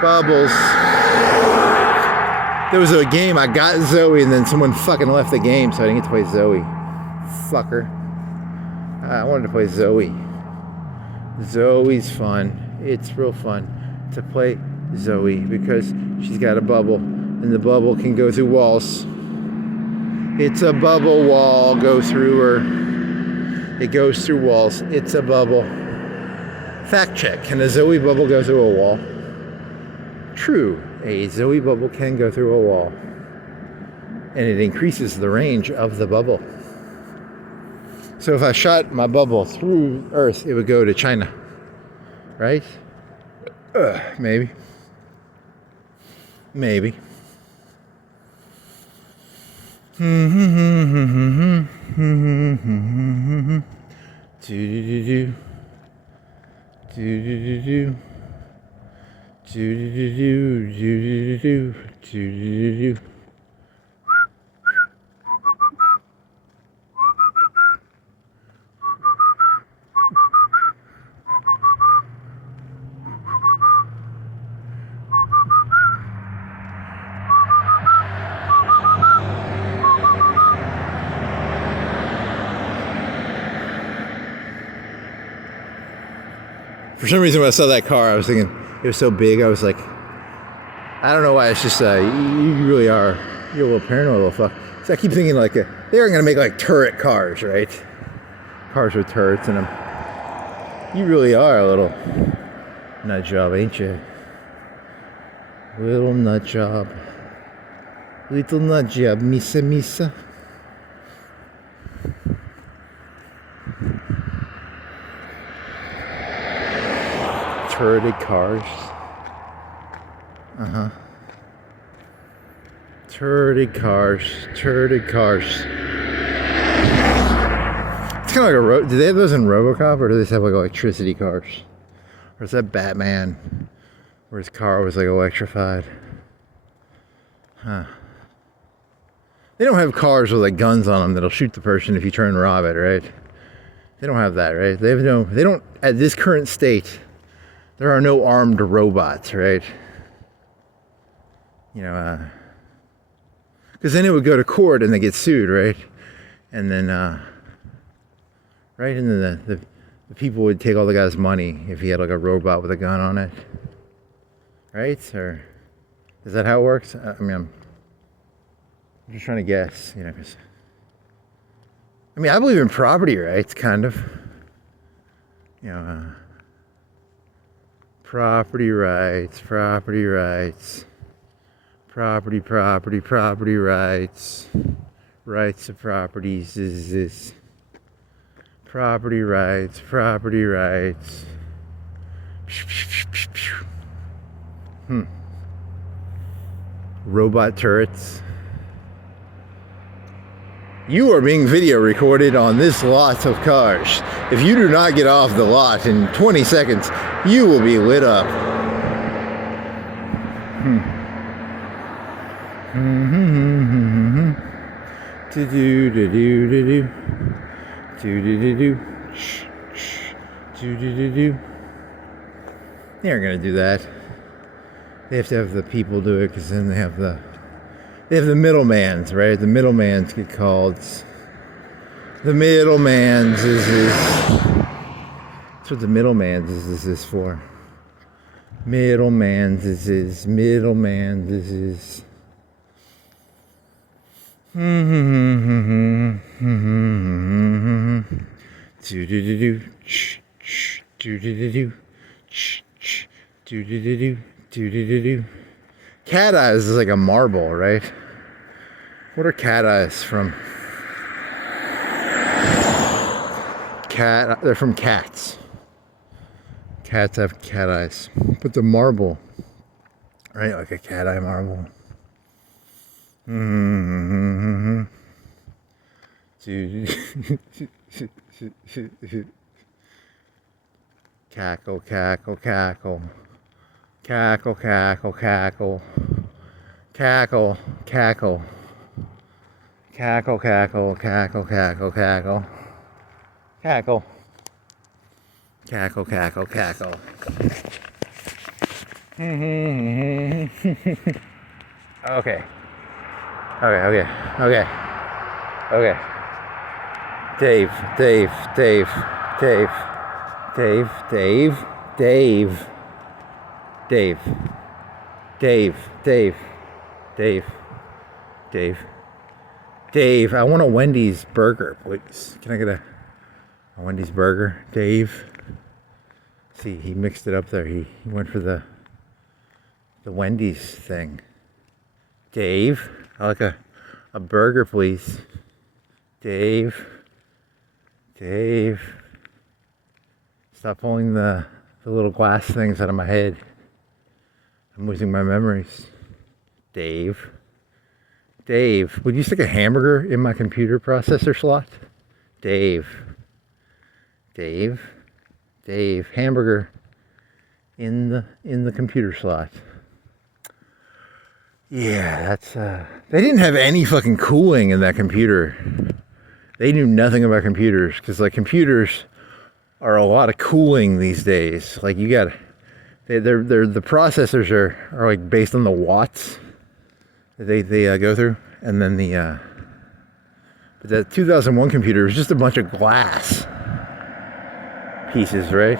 Bubbles. There was a game, I got Zoe, and then someone fucking left the game, so I didn't get to play Zoe. Fucker. I wanted to play Zoe. Zoe's fun. It's real fun to play Zoe because she's got a bubble, and the bubble can go through walls. It's a bubble wall, go through her. It goes through walls. It's a bubble. Fact check. Can a Zoe bubble go through a wall? True. A Zoe bubble can go through a wall. And it increases the range of the bubble. So if I shot my bubble through Earth, it would go to China. Right? Maybe. For some reason, when I saw that car, I was thinking it was so big. I was like, I don't know why. It's just you really are. You're a little paranoid, little fuck. So I keep thinking like they aren't gonna make like turret cars, right? Cars with turrets in them. You really are a little nut job, ain't you? Little nut job. Little nut job, misa misa. Turreted cars. Turreted cars. Turreted cars. It's kind of like do they have those in RoboCop, or do they just have like electricity cars? Or is that Batman, where his car was like electrified? Huh. They don't have cars with like guns on them that'll shoot the person if you try and rob it, right? They don't have that, right? They don't, at this current state, there are no armed robots, right? You know, because then it would go to court and they get sued, right? And then, right? And then the people would take all the guy's money if he had like a robot with a gun on it, right? Or is that how it works? I mean, I'm just trying to guess, you know, because I mean, I believe in property rights, kind of. You know, property rights, property rights, property rights, rights of properties is this. Property rights, property rights. Robot turrets. You are being video recorded on this lot of cars. If you do not get off the lot in 20 seconds, you will be lit up. They aren't gonna do that. They have to have the people do it, because then they have the middlemans, right? The middlemans get called. The middlemans is that's what the middlemans is this for. Middlemans is middlemans is. Cat eyes is like a marble, right? What are cat eyes from? They're from cats. Cats have cat eyes. But the marble, right? Like a cat eye marble. Cackle, cackle, cackle. Cackle, cackle, cackle. Cackle, cackle. Cackle, cackle, cackle, cackle, cackle. Cackle. Cackle, cackle, cackle. Okay. Okay. Dave. Dave, I want a Wendy's burger, please. Can I get a Wendy's burger? Dave. See, he mixed it up there. He went for the Wendy's thing. Dave, I like a burger, please. Dave. Stop pulling the little glass things out of my head. I'm losing my memories. Dave, would you stick a hamburger in my computer processor slot? Dave, hamburger in the computer slot. Yeah, that's they didn't have any fucking cooling in that computer. They knew nothing about computers, because like computers are a lot of cooling these days. Like you got they're the processors are like based on the watts that they go through, and then but that 2001 computer was just a bunch of glass pieces, right?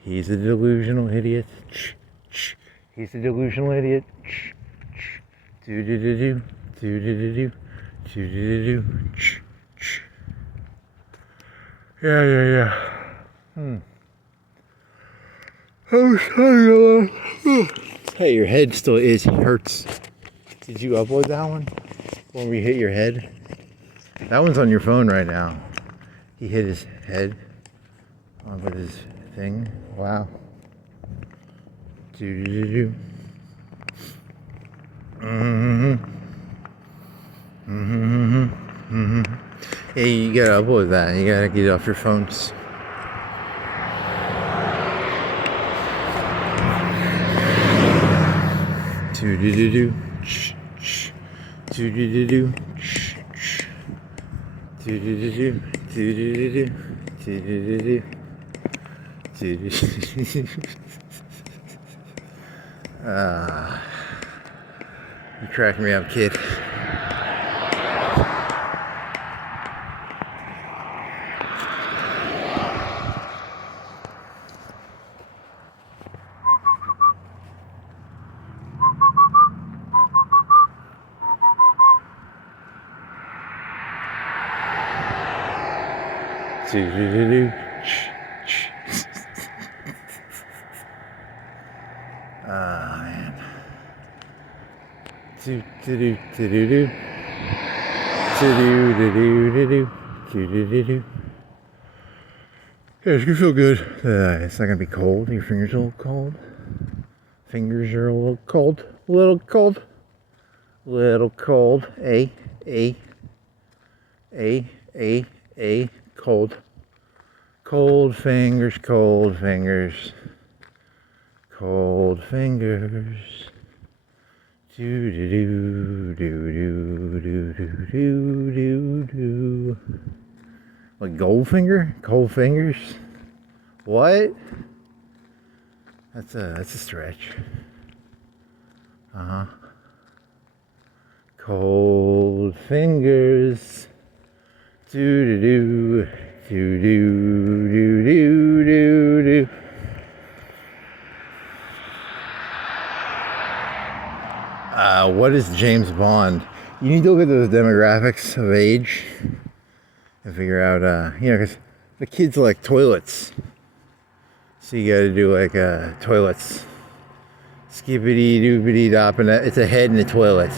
He's a delusional idiot. He's a delusional idiot. Do-do-do-do. Do-do-do-do. Do-do-do-do. Yeah. Oh, sorry. Hey, your head still hurts. Did you upload that one? When we hit your head? That one's on your phone right now. He hit his head with his thing. Wow. Do-do-do-do. Hey, you gotta upload that. You gotta get it off your phones. Do-do-do-do. Do-do-do-do. Do-do-do-do. Do-do-do-do. Do-do-do-do. Do-do-do-do. You crack me up, kid. Do-do-do-do. Man. Do-do-do-do-do. Do-do-do-do-do-do. Do-do-do-do. Yeah, it's gonna feel good. It's not gonna be cold. Your fingers are a little cold. Fingers are a little cold. Little cold. Little cold. Cold. Cold fingers, cold fingers. Cold fingers. Do do do do do do do do do. Like Goldfinger? Cold fingers? What? That's a stretch. Cold fingers. Do do do do do do do do do. What is James Bond? You need to look at those demographics of age and figure out, because the kids like toilets. So you gotta do like toilets. Skippity doobity dop, and it's a head in the toilet.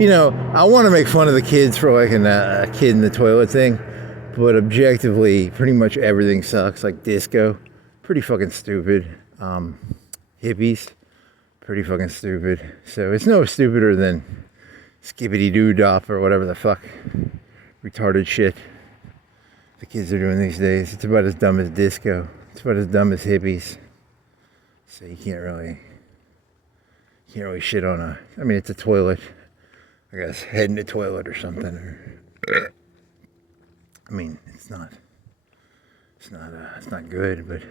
I want to make fun of the kids for like a kid in the toilet thing, but objectively, pretty much everything sucks. Like disco, pretty fucking stupid. Hippies, pretty fucking stupid. So it's no stupider than skippity doo dop or whatever the fuck retarded shit the kids are doing these days. It's about as dumb as disco. It's about as dumb as hippies. So you can't really shit on it's a toilet. I guess head in the toilet or something. It's not good, but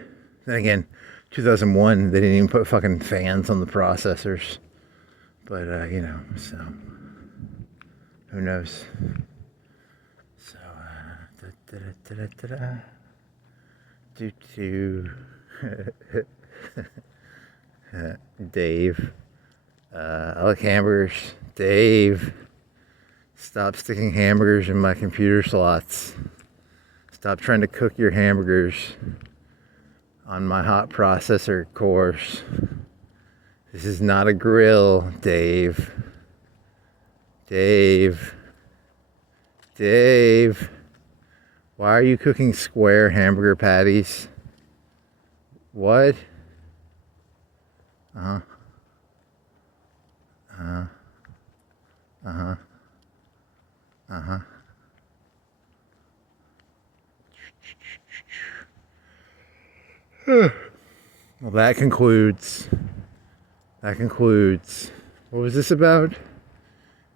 then again, 2001, they didn't even put fucking fans on the processors. But, so, who knows? So, Dave. I like hamburgers. Dave. Stop sticking hamburgers in my computer slots. Stop trying to cook your hamburgers on my hot processor cores. This is not a grill, Dave. Dave. Why are you cooking square hamburger patties? What? Well, that concludes. What was this about?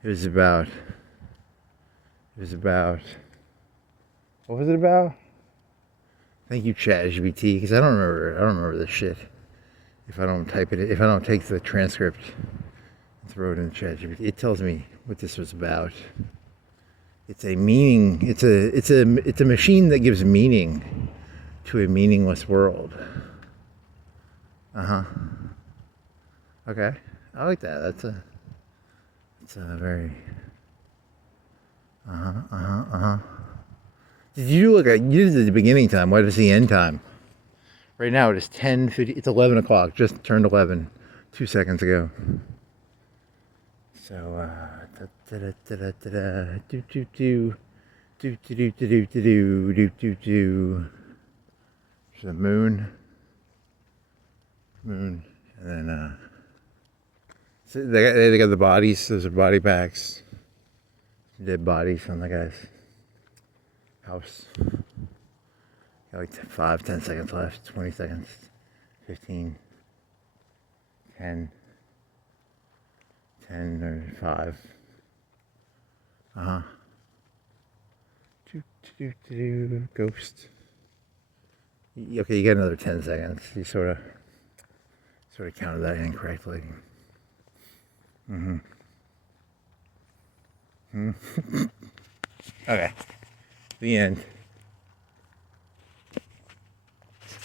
It was about. What was it about? Thank you, ChatGPT, because I don't remember this shit. If I don't type it, if I don't take the transcript and throw it in ChatGPT, it tells me what this was about. It's a meaning. It's a machine that gives meaning to a meaningless world. Okay, I like that. That's a very. Did you look at? You did the beginning time. What is the end time? Right now it is 10:50. It's 11 o'clock. Just turned 11, 2 seconds ago. So do There's the moon, and then so they got the bodies. Those are body bags. Dead bodies on the guy's house. Got like 5-10 seconds left. 20 seconds. 15. 10. 10 or 5. Ghost. Okay, you got another 10 seconds. You sort of counted that incorrectly. Okay. The end.